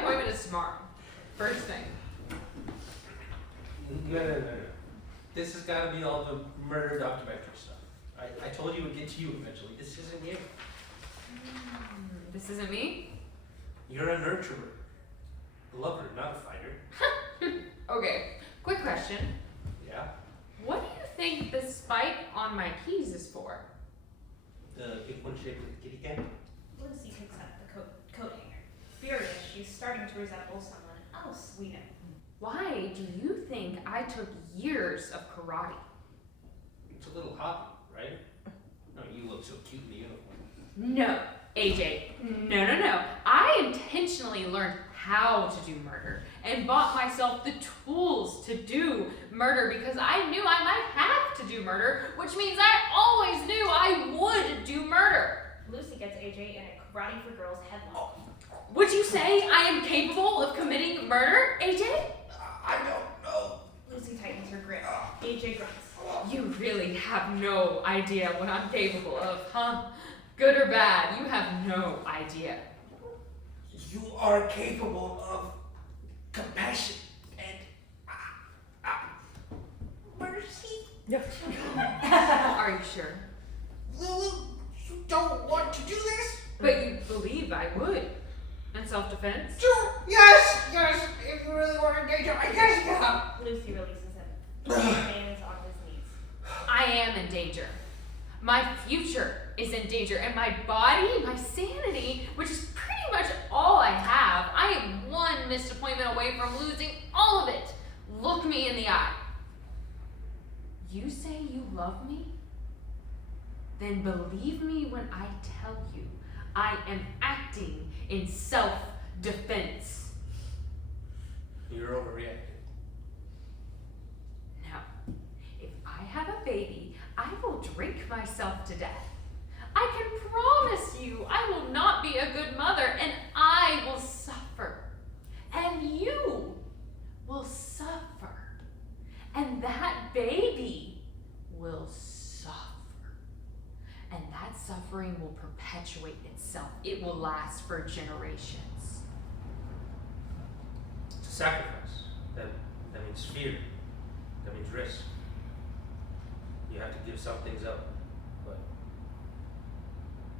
appointment is tomorrow. First thing. No. This has got to be all the murder documentary stuff. I told you it would get to you eventually. This isn't you. This isn't me? You're a nurturer. A lover, not a fighter. Okay, quick question. Yeah? What do you think the spike on my keys is for? The big one shaped with a kitty cat? Lucy picks up the coat hanger. Furious, she's starting to resemble someone else we know. Why do you think I took years of karate? It's a little hobby, right? No, you look so cute in the uniform. No, AJ, no. I intentionally learned how to do murder and bought myself the tools to do murder because I knew I might have to do murder, which means I always knew I would do murder. Lucy gets AJ in a karate for girls headlock. Would you say I am capable of committing murder, AJ? I don't know. Lucy tightens her grip. AJ grunts. You really have no idea what I'm capable of, huh? Good or bad, you have no idea. You are capable of compassion and mercy. Are you sure? Lulu, you don't want to do this? But you believe I would. In self-defense? Sure. Yes. If you really want to danger, I guess yeah. Lucy releases him. He remains on his knees. I am in danger. My future is in danger, and my body, my sanity, which is pretty much all I have, I am one missed appointment away from losing all of it. Look me in the eye. You say you love me? Then believe me when I tell you I am acting in self-defense. You're overreacting. Now, if I have a baby, I will drink myself to death. I can promise you I will not be a good mother, and I will suffer. And you will suffer. And that baby will suffer. And that suffering will perpetuate itself. It will last for generations. It's a sacrifice. That means fear. That means risk. You have to give some things up.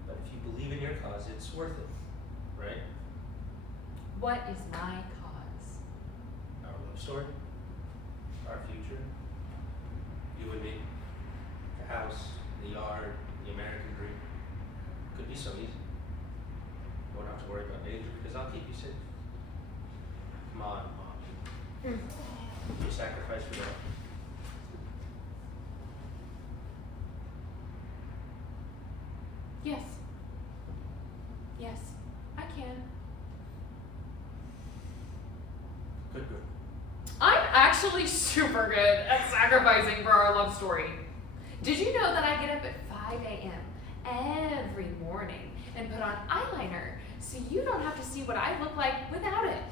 But if you believe in your cause, it's worth it, right? What is my cause? Our love story, our future, you and me, the house, the yard, the American dream. Could be so easy. You won't have to worry about danger because I'll keep you safe. Come on, Mom. You sacrifice for that. Yes, I can. Good. I'm actually super good at sacrificing for our love story. Did you know that I get up at 5 a.m. every morning and put on eyeliner so you don't have to see what I look like without it?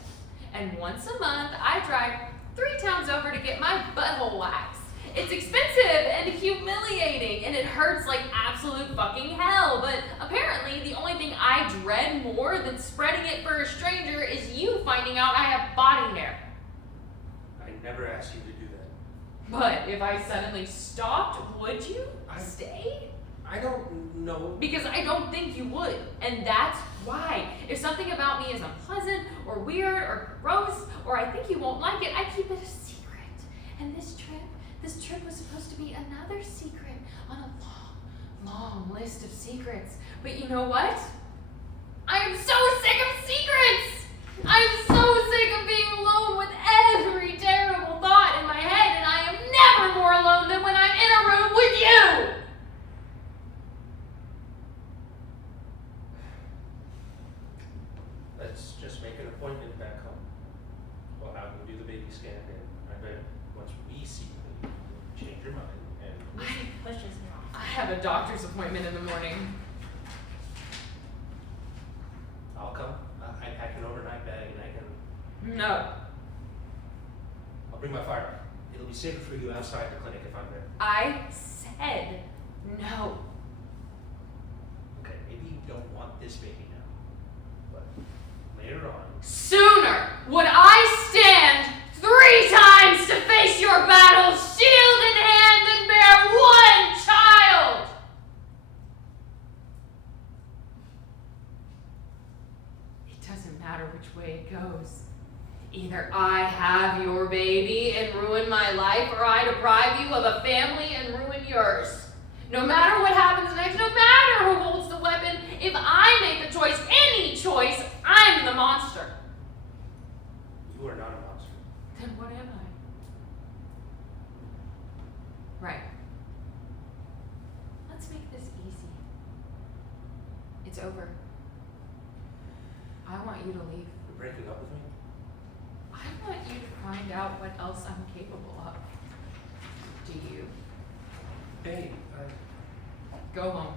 And once a month, I drive 3 towns over to get my butthole waxed. It's expensive and humiliating, and it hurts like absolute fucking hell, but apparently the only thing I dread more than spreading it for a stranger is you finding out I have body hair. I never asked you to do that. But if I suddenly stopped, would you stay? I don't know. Because I don't think you would, and that's why. If something about me is unpleasant, or weird, or gross, or I think you won't like it, I keep it a secret. And this trip was supposed to be another secret on a long list of secrets. But you know what? I am so sick of secrets! I'm so sick of being alone with every terrible thought in my head, and I am never more alone than when I'm in a room with you! Let's just make an appointment back home. We'll have them do the baby scan, and I bet once we see you, you'll change your mind, and Lucy pushes him off. I have a doctor's appointment in the morning. I'll come. I pack an overnight bag, and I can. No. I'll bring my firearm. It'll be safer for you outside the clinic if I'm there. I said no. Okay, maybe you don't want this baby now, but later on. Sooner would I stand 3 times to face your battle, shield in hand, than bear 1 child! It doesn't matter which way it goes. Either I have your baby and ruin my life, or I deprive you of a family and ruin yours. No matter what happens next, no matter who holds the weapon, if I make the choice, any choice, I'm the monster. You are not a monster. Then what am I? Right. Let's make this easy. It's over. I want you to leave. You're breaking up with me? I want you to find out what else I'm capable of. Do you? Babe, Go home.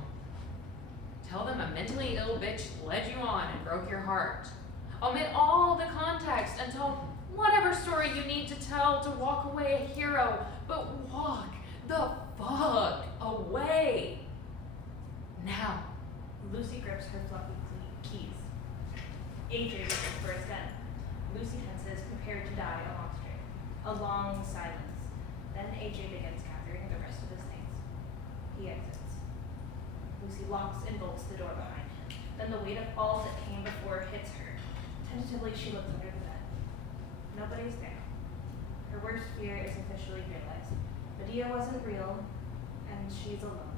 Tell them a mentally ill bitch led you on and broke your heart. Omit all the context and tell whatever story you need to tell to walk away a hero, but walk the fuck away. Now. Lucy grips her fluffy keys. AJ reaches for his gun. Lucy tenses, prepared to die a monster. A long silence. Then AJ begins gathering the rest of his things. He exits. Lucy locks and bolts the door behind him. Then the weight of all that came before hits her. Tentatively, she looks under the bed. Nobody's there. Her worst fear is officially realized. Medea wasn't real, and she's alone.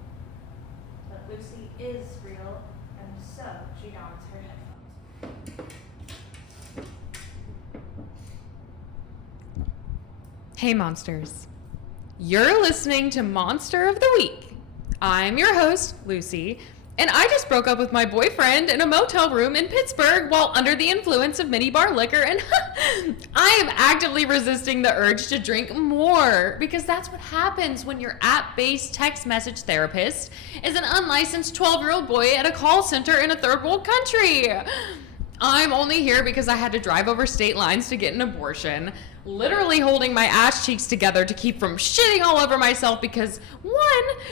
But Lucy is real, and so she dons her headphones. Hey, monsters. You're listening to Monster of the Week. I'm your host, Lucy, and I just broke up with my boyfriend in a motel room in Pittsburgh while under the influence of minibar liquor, and I am actively resisting the urge to drink more, because that's what happens when your app-based text message therapist is an unlicensed 12-year-old boy at a call center in a third world country. I'm only here because I had to drive over state lines to get an abortion, literally holding my ass cheeks together to keep from shitting all over myself because, 1,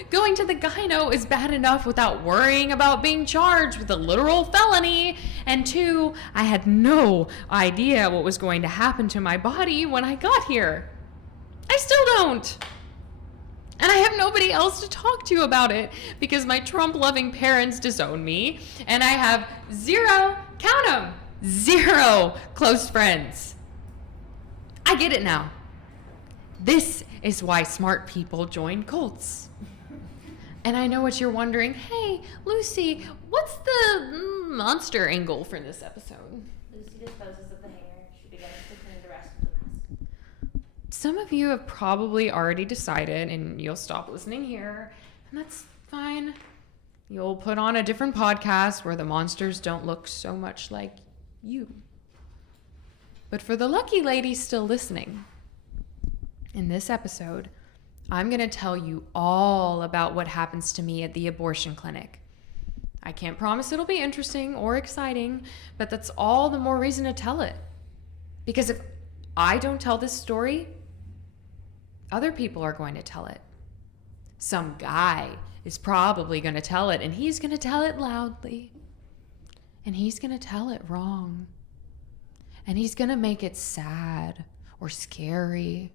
going to the gyno is bad enough without worrying about being charged with a literal felony, and 2, I had no idea what was going to happen to my body when I got here. I still don't. And I have nobody else to talk to about it because my Trump-loving parents disown me, and I have 0, count 'em, 0 close friends. I get it now. This is why smart people join cults. And I know what you're wondering. Hey, Lucy, what's the monster angle for this episode? Lucy disposes of the hanger. She begins to clean the rest of the mess. Some of you have probably already decided, and you'll stop listening here, and that's fine. You'll put on a different podcast where the monsters don't look so much like you. But for the lucky ladies still listening, in this episode, I'm going to tell you all about what happens to me at the abortion clinic. I can't promise it'll be interesting or exciting, but that's all the more reason to tell it. Because if I don't tell this story, other people are going to tell it. Some guy is probably going to tell it, and he's going to tell it loudly. And he's going to tell it wrong. And he's going to make it sad or scary.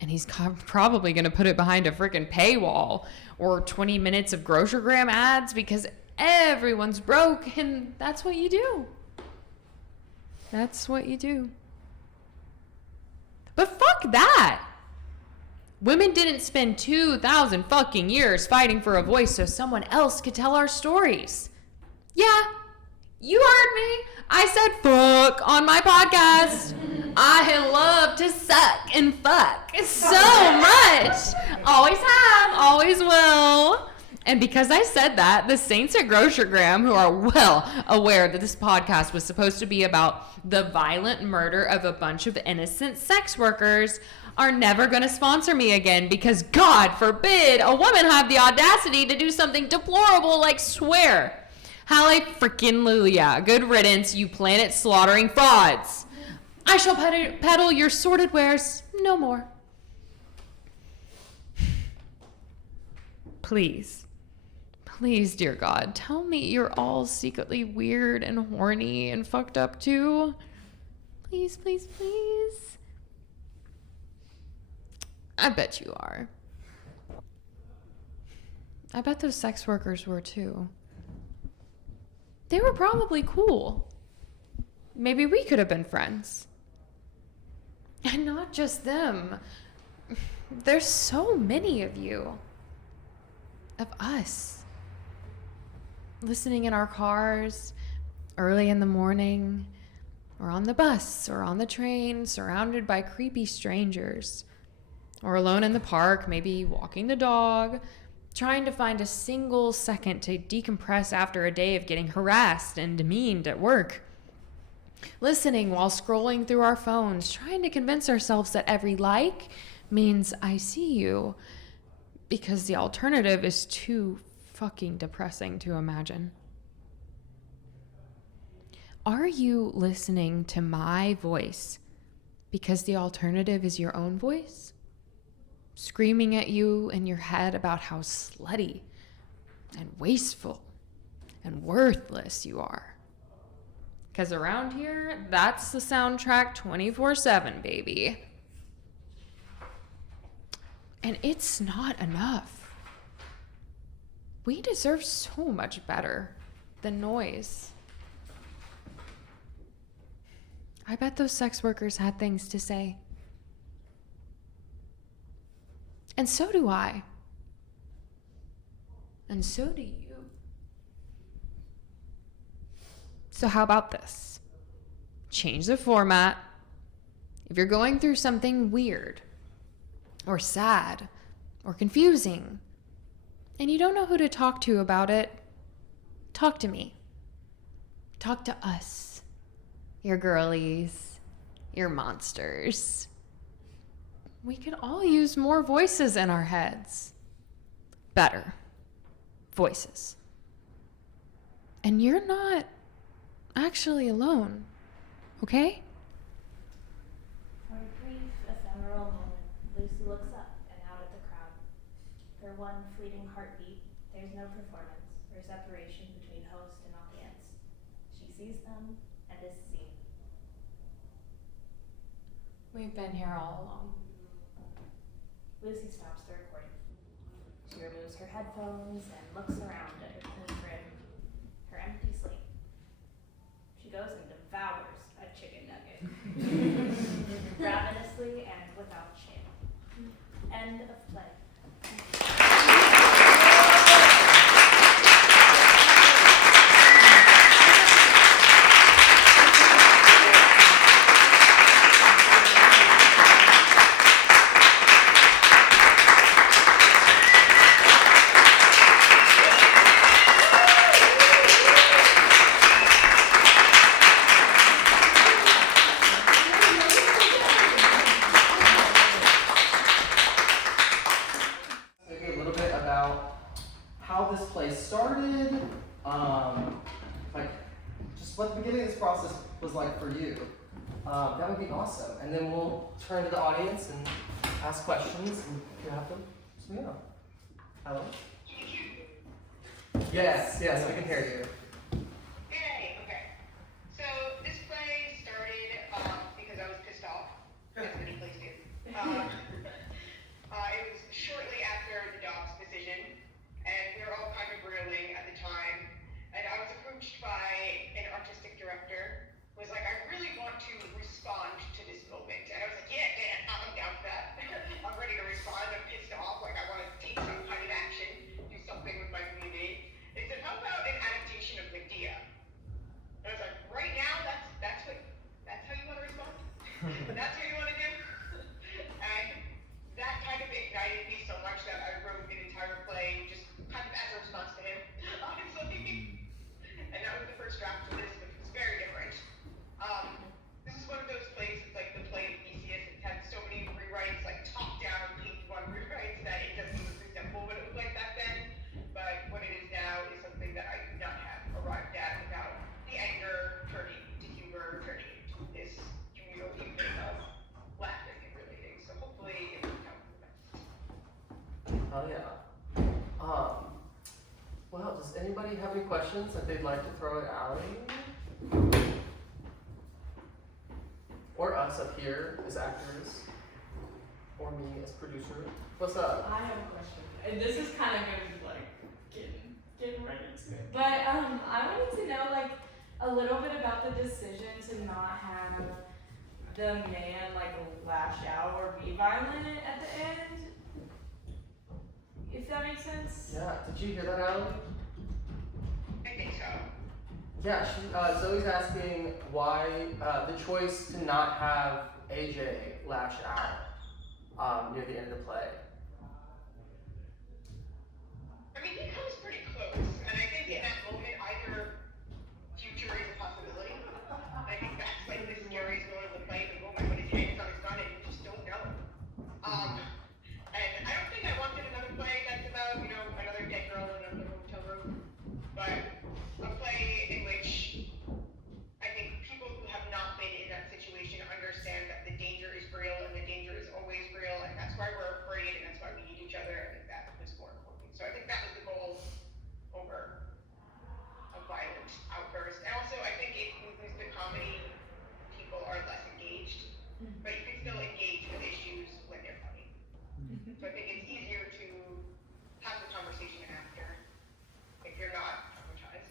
And he's probably going to put it behind a freaking paywall or 20 minutes of grocerygram ads because everyone's broke, and that's what you do. That's what you do. But fuck that. Women didn't spend 2,000 fucking years fighting for a voice so someone else could tell our stories. Yeah, you heard me. I said fuck on my podcast. I love to suck and fuck so much. Always have, always will. And because I said that, the saints at Grocergram, who are well aware that this podcast was supposed to be about the violent murder of a bunch of innocent sex workers, are never going to sponsor me again because, God forbid, a woman have the audacity to do something deplorable like swear. Hallelujah. Good riddance, you planet slaughtering frauds. I shall peddle your sordid wares no more. please, please, dear God, tell me you're all secretly weird and horny and fucked up too. Please, please, please. I bet you are. I bet those sex workers were too. They were probably cool. Maybe we could have been friends. And not just them. There's so many of you. Of us. Listening in our cars, early in the morning, or on the bus, or on the train, surrounded by creepy strangers. Or alone in the park, maybe walking the dog, trying to find a single second to decompress after a day of getting harassed and demeaned at work. Listening while scrolling through our phones, trying to convince ourselves that every like means I see you, because the alternative is too fucking depressing to imagine. Are you listening to my voice because the alternative is your own voice? Screaming at you in your head about how slutty and wasteful and worthless you are. Because around here, that's the soundtrack 24/7, baby. And it's not enough. We deserve so much better than noise. I bet those sex workers had things to say. And so do I. And so do you. So how about this? Change the format. If you're going through something weird, or sad, or confusing, and you don't know who to talk to about it, talk to me. Talk to us. Your girlies. Your monsters. We could all use more voices in our heads. Better voices. And you're not actually alone, okay? For a brief, ephemeral moment, Lucy looks up and out at the crowd. For one fleeting heartbeat, there's no performance or separation between host and audience. She sees them and is seen. We've been here all along. Lucy stops the recording. She removes her headphones and looks around at her clean trim, her empty slate. She goes and devours a chicken nugget, ravenously and without shame. End of play. like for you, that would be awesome. And then we'll turn to the audience and ask questions, and if you have them, just let me know. Hello? Yes, yes, we can hear you. Yay, okay. So this play started because I was pissed off, as many plays do. It was shortly after the Dolf decision, and we were all kind of reeling at the time. And I was approached by an artistic director, who was like, I really want to respond to this moment. And I was like, yeah, Dan, I'm down for that. I'm ready to respond. I'm pissed off. Like, I want to take some kind of action, do something with my community. They said, how about an adaptation of Medea? And I was like, right now, that's how you want to respond? That's what you want to do? And that kind of ignited me so much that I wrote an entire play just kind of as a response to him, honestly. And that was the first draft of this, which was very different. This is one of those plays, it's like the play of Theseus. It had so many rewrites, like top-down, page-one rewrites, that it doesn't even resemble what it was like back then. But what it is now is something that I could not have arrived at without the anger turning to humor, turning into this communal evening of laughing and relating. So hopefully it will come. Oh yeah. anybody have any questions that they'd like to throw at Aly? Or us up here as actors? Or me as producer? What's up? I have a question, and this is kind of gonna be like getting right into it. But I wanted to know like a little bit about the decision to not have the man like lash out or be violent at the end. If that makes sense. Yeah, did you hear that, Aly? I think so. Yeah, Zoe's asking why the choice to not have AJ lash out near the end of the play. I mean, he comes pretty close, and I think in that moment, either future is a possibility. I think that's like the scariest moment of the play, the moment when his hand is on his gun and you just don't know. And I don't think I wanted another play that's about, you know, another dead girl in another hotel room, but a play in which I think people who have not been in that situation understand that the danger is real and the danger is always real, and that's why we're afraid and that's why we need each other. I think that was more important. So I think that was the goal over a violent outburst. And also I think it moves the comedy, people are less engaged, but you can still engage with issues when they're funny. So I think it's easier to have the conversation after if you're not traumatized.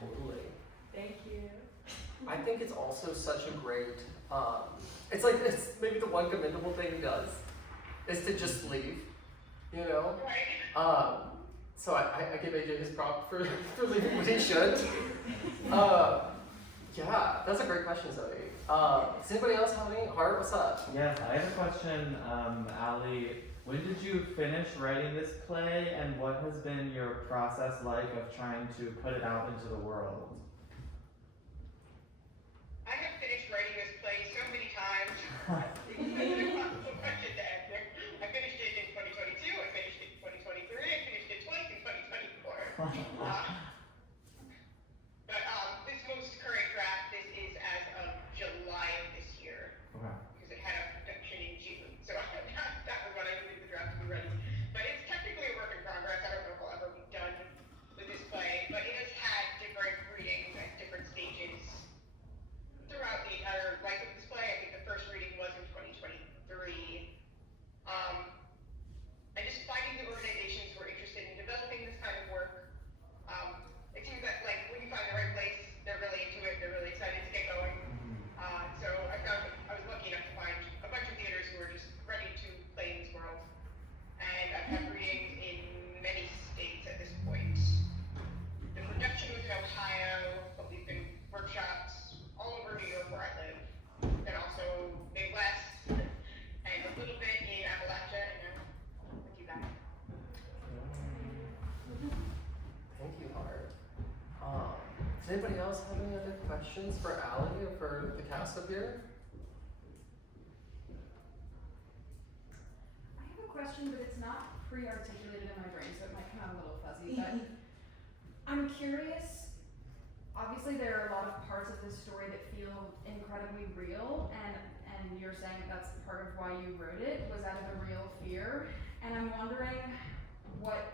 Totally. Thank you. I think it's also such a great, it's like, it's maybe the one commendable thing he does, is to just leave, you know? Right. So I give AJ his prop for leaving when he should. Yeah, that's a great question, Zoe. Does anybody else have any? Hart, what's up? Yes, I have a question, Aly. When did you finish writing this play, and what has been your process like of trying to put it out into the world? I have finished writing this play so many times. It cost so much at the end. I finished it in 2022, I finished it in 2023, I finished it twice in 2024. But this most current draft, this is as of July of this year. Okay. Because it had a production in June. So that was when I knew the draft would be ready. But it's technically a work in progress. I don't know if we'll ever be done with this play. But it has had different readings at different stages throughout the entire life of this play. I think the first reading was in 2023. And just finding the organizations who are interested in developing this kind of work. It seems that like when you find the right place, they're really into it, they're really excited to get going. So I was lucky enough to find a bunch of theaters who were just ready to play in this world. And I've had readings in many states at this point. The production was in Ohio, but we've been workshops all over New York where I live, and also Midwest, and a little bit in Appalachia, and now with you guys. Thank you, Hart. Does anybody else have any other questions for Aly or for the cast up here? I have a question, but it's not pre-articulated in my brain, so it might come out a little fuzzy. But I'm curious. Obviously, there are a lot of parts of this story that feel incredibly real, and you're saying that's part of why you wrote it, was out of a real fear. And I'm wondering what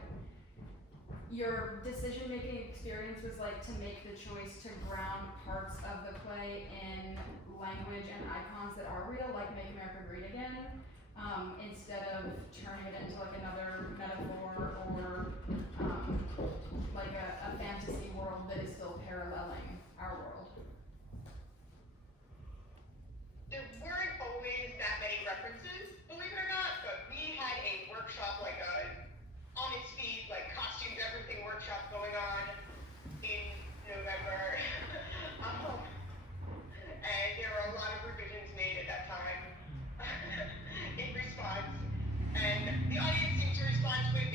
your decision-making experience was like to make the choice to ground parts of the play in language and icons that are real, like Make America Great Again, instead of turning it into like another metaphor or like a fantasy world that is still paralleling our world. There weren't always that many references, believe it or not, but we had a workshop, like a on its feet, like costumes, everything workshop going on in November. And there were a lot of revisions made at that time in response. And the audience seemed to respond to it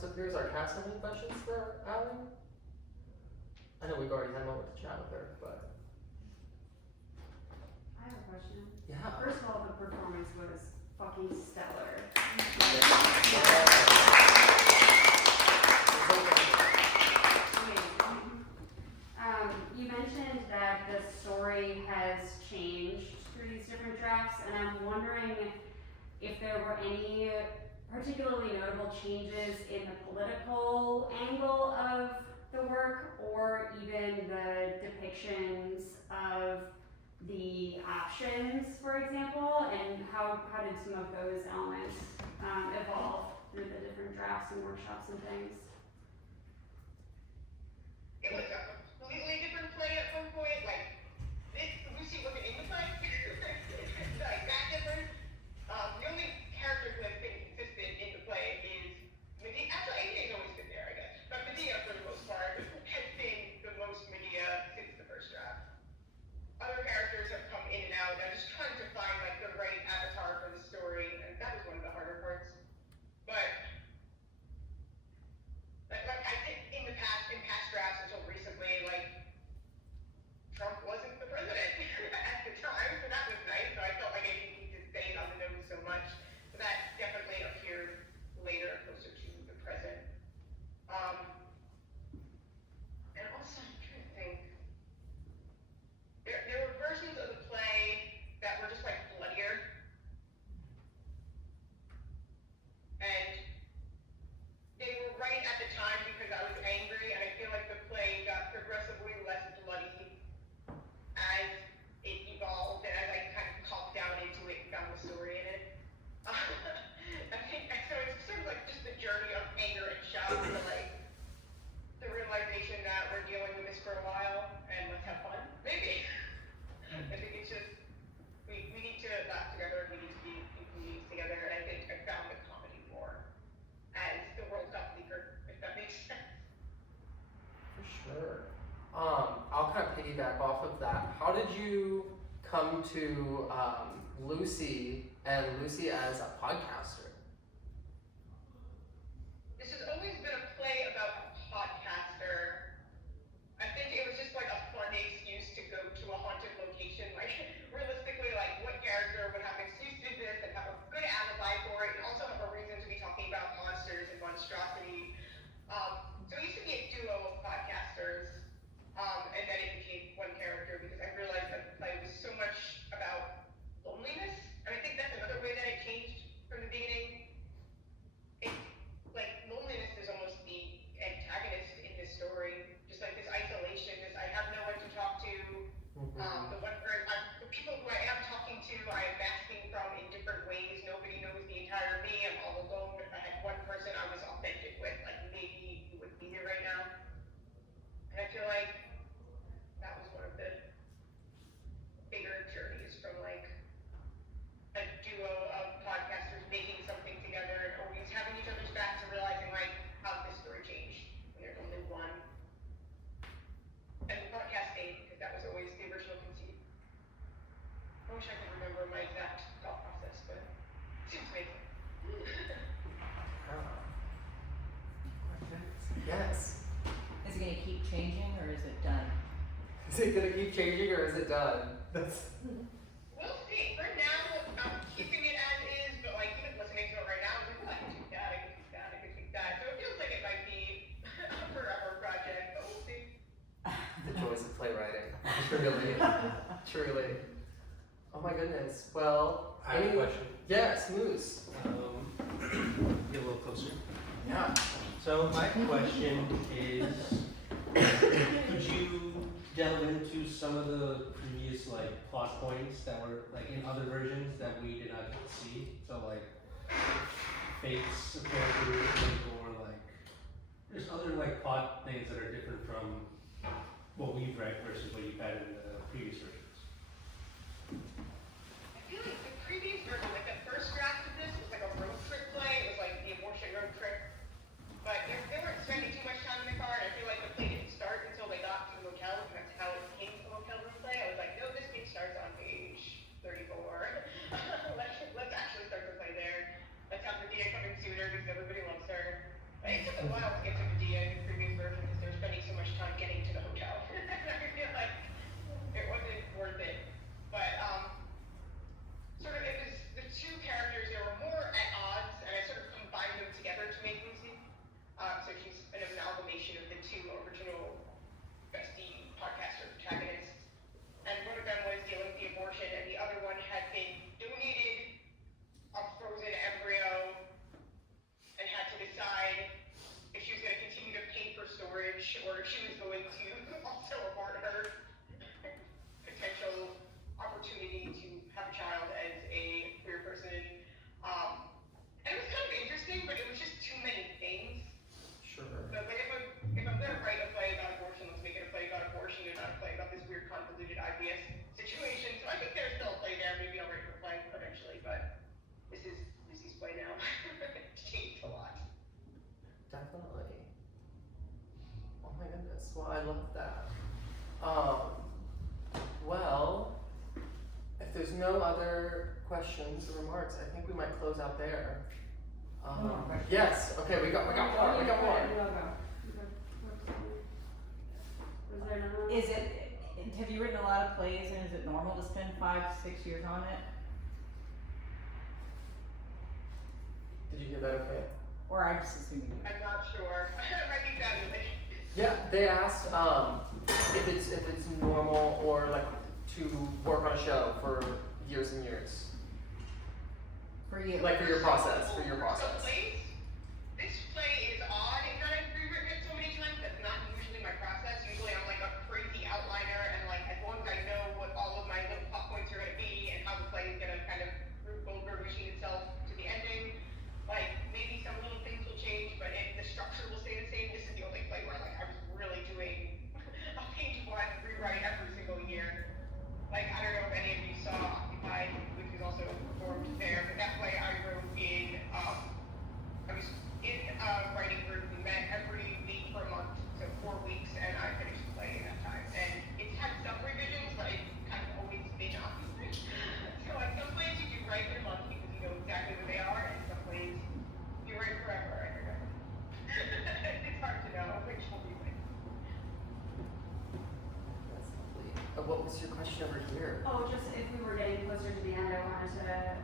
So here's our cast. Have any questions for Aly? I know we've already had a moment to chat with her, but I have a question. yeah. First of all, the performance was fucking stellar. You mentioned that the story has changed through these different drafts, and I'm wondering if there were any particularly notable changes in the political angle of the work, or even the depictions of the options, for example, and how did some of those elements evolve through the different drafts and workshops and things? It was a completely different play at one point. Like, this Lucy wasn't in the play. Like, that different. The only character who has been consistent in the play is Medea. Actually, Aly's always been there, I guess. But Medea, for the most part, has been the most Medea since the first draft. Other characters have come in and out. I'm just trying to find, like, the right avatar for the story, and that was one of the harder parts. But like I did in past drafts until recently, like, Trump wasn't the president at the time, so that was nice. So I felt like I didn't need to stay on the nose so much. So that definitely appeared later, closer to the present. And also, I'm trying to think. There were versions of the play that were just like bloodier. And they were right at the time because I was angry, and I feel like the play got progressively less bloody as it evolved and as I kind of calmed down into it and found the story in it. I think so. It's sort of like just the journey of anger and shock to like the realization that we're dealing with this for a while and let's have fun. Maybe. I think it's just we need to laugh together. We need to be in communities together, and I think I found the comedy more as the world got bleaker, if that makes sense. For sure. I'll kind of piggyback off of that. How did you come to Lucy and Lucy as a podcaster? This has always been a play about a podcaster. I think it was just like a fun excuse to go to a haunted location. Like, realistically, like, what character would have an excuse to do this and have a good alibi for it, and also have a reason to be talking about monsters and monstrosity. So it used to be a duo of podcasters, and then it became one character because I realized that the play was so much about loneliness, and I think that's another way that it changed from the beginning. It's like loneliness is almost the antagonist in this story, just like this isolation, this I have no one to talk to. The people who I am talking to, I am masking from in different ways. Nobody knows the entire me. I'm all alone. If I had one person I was authentic with, like maybe you would be here right now. And I feel like that was one of the bigger journeys from like a duo of podcasters making something together and always having each other's backs and realizing like how this story changed when there's only one. And the podcast stayed because that was always the original conceit. I wish I could remember my exact thought process, but it seems amazing. Yes. Is it going to keep changing or is it done? Is it gonna keep changing or is it done? That's We'll see. For now, I'm keeping it as is, but like even listening to it right now, I'm like, well, I can tweak that, I can tweak that, I can tweak that. So it feels like it might be a forever project, but we'll see. the joys of playwriting. Truly. Truly. Oh my goodness. Well, I have a question. Yes, Moose. Get a little closer. Yeah. So my question is, could you delve into some of the previous like plot points that were like in other versions that we did not get to see? So like fates of characters, or like there's other like plot things that are different from what we've read versus what you've had in the previous versions. I feel like the previous version, like the first draft of this was like a road trip play. It was like the abortion road trip. But they weren't spending too much time in the car, and I feel like the play didn't start until they got to the motel, and that's how it became a motel room play. I was like, no, this thing starts on page 34. let's actually start the play there. Let's have Medea come in sooner because everybody loves her. It took a while to get to Medea in the previous version because they're spending so much time getting to the hotel. I feel like it wasn't worth it. But sort of it was the two characters, they were more at odds, and I sort of combined them together to make Lucy. So she's an amalgamation of the two original bestie podcaster protagonists. And one of them was dealing with the abortion, and the other one had been donated a frozen embryo and had to decide if she was going to continue to pay for storage or if she was going to also abort her potential opportunity to have a child as a queer person. And it was kind of interesting, but it was just too many things. Sure. So like if I'm going to write a play about abortion, let's make it a play about abortion and not a play about this weird convoluted IVS situation. So I think there's still a play there. Maybe I'll write her a play eventually, but this is Lucy's play now. It's changed a lot. Definitely. Oh my goodness. Well, I love that. Well, if there's no other questions or remarks, I think we might close out there. Yes. Okay. We got more. We got more. Was there another one? Is it, have you written a lot of plays and is it normal to spend 5-6 years on it? Did you hear that? Okay. Or I'm just assuming you. I'm not sure. I might be fabulous. Yeah. They asked if it's normal or like to work on a show for years and years. For you. Like for your process. For your process. This play is odd in that I've rewritten it so many times. That's not usually my process. Usually I'm like a crazy outliner and like as long as I know what all of my little plot points are going to be and how the play is going to kind of Goldberg machine itself to the ending, like maybe some little things will change, but the structure will stay the same. This is the only play where like I was really doing a page one rewrite every single year. Like I don't know if any of you saw Occupied, which was also performed there, but that play I wrote in I was in a writing group. We met every week for a month, so 4 weeks, and I finished the play in that time. And it's had some revisions, but it's kind of always been occupied. So like some plays you do write in a month because you know exactly what they are, and some plays you write forever. I don't know. It's hard to know which will be which. That's lovely. What was your question over here? Oh, just if we were getting closer to the end, I wanted to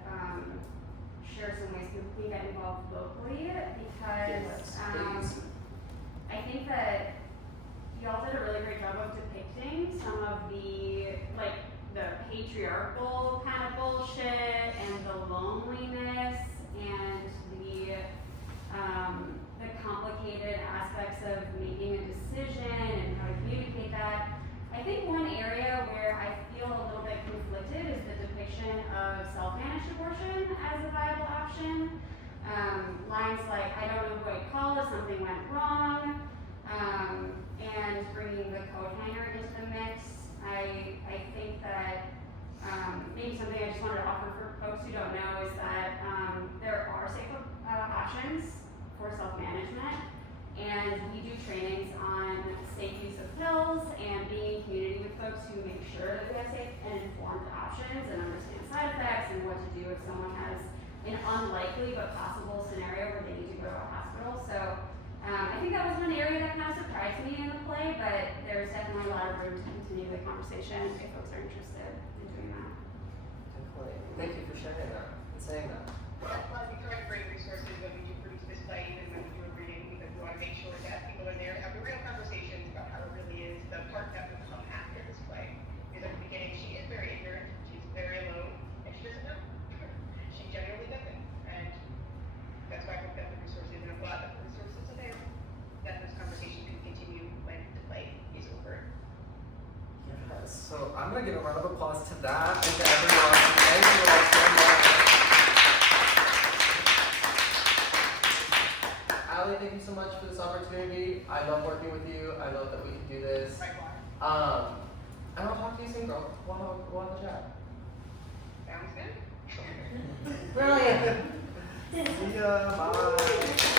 share some ways we get involved locally because Please. I think that y'all did a really great job of depicting some of the patriarchal kind of bullshit and the loneliness and the complicated aspects of making a decision and how to communicate that. I think one area where I feel a little bit conflicted is the depiction of self-managed abortion as a viable option. Lines like, I don't know who I'd call if something went wrong, and bringing the coat hanger into the mix. I think that maybe something I just wanted to offer for folks who don't know is that there are safe options for self-management. And we do trainings on safe use of pills and being in community with folks who make sure that we have safe and informed options and understand side effects and what to do if someone has an unlikely but possible scenario where they need to go to a hospital. So I think that was one area that kind of surprised me in the play, but there's definitely a lot of room to continue the conversation if folks are interested in doing that. Definitely. Thank you for sharing that and saying that. Well, we try to bring resources when we do produce this play and when we do a reading because we want to make sure that people are there to have the real conversations about how it really is. The part that will come after this play is at the beginning she is very ignorant, she's very alone, and she doesn't know. She genuinely doesn't. And that's why I hope that the resources, and I'm glad that the resources are there, that this conversation can continue when the play is over. Yes. So I'm gonna give a round of applause to that and to everyone. Thank you all so much. Aly, thank you so much for this opportunity. I love working with you. I love that we can do this. And I'll talk to you soon, girl. We'll have a chat. Sounds good? Brilliant. See ya. Bye.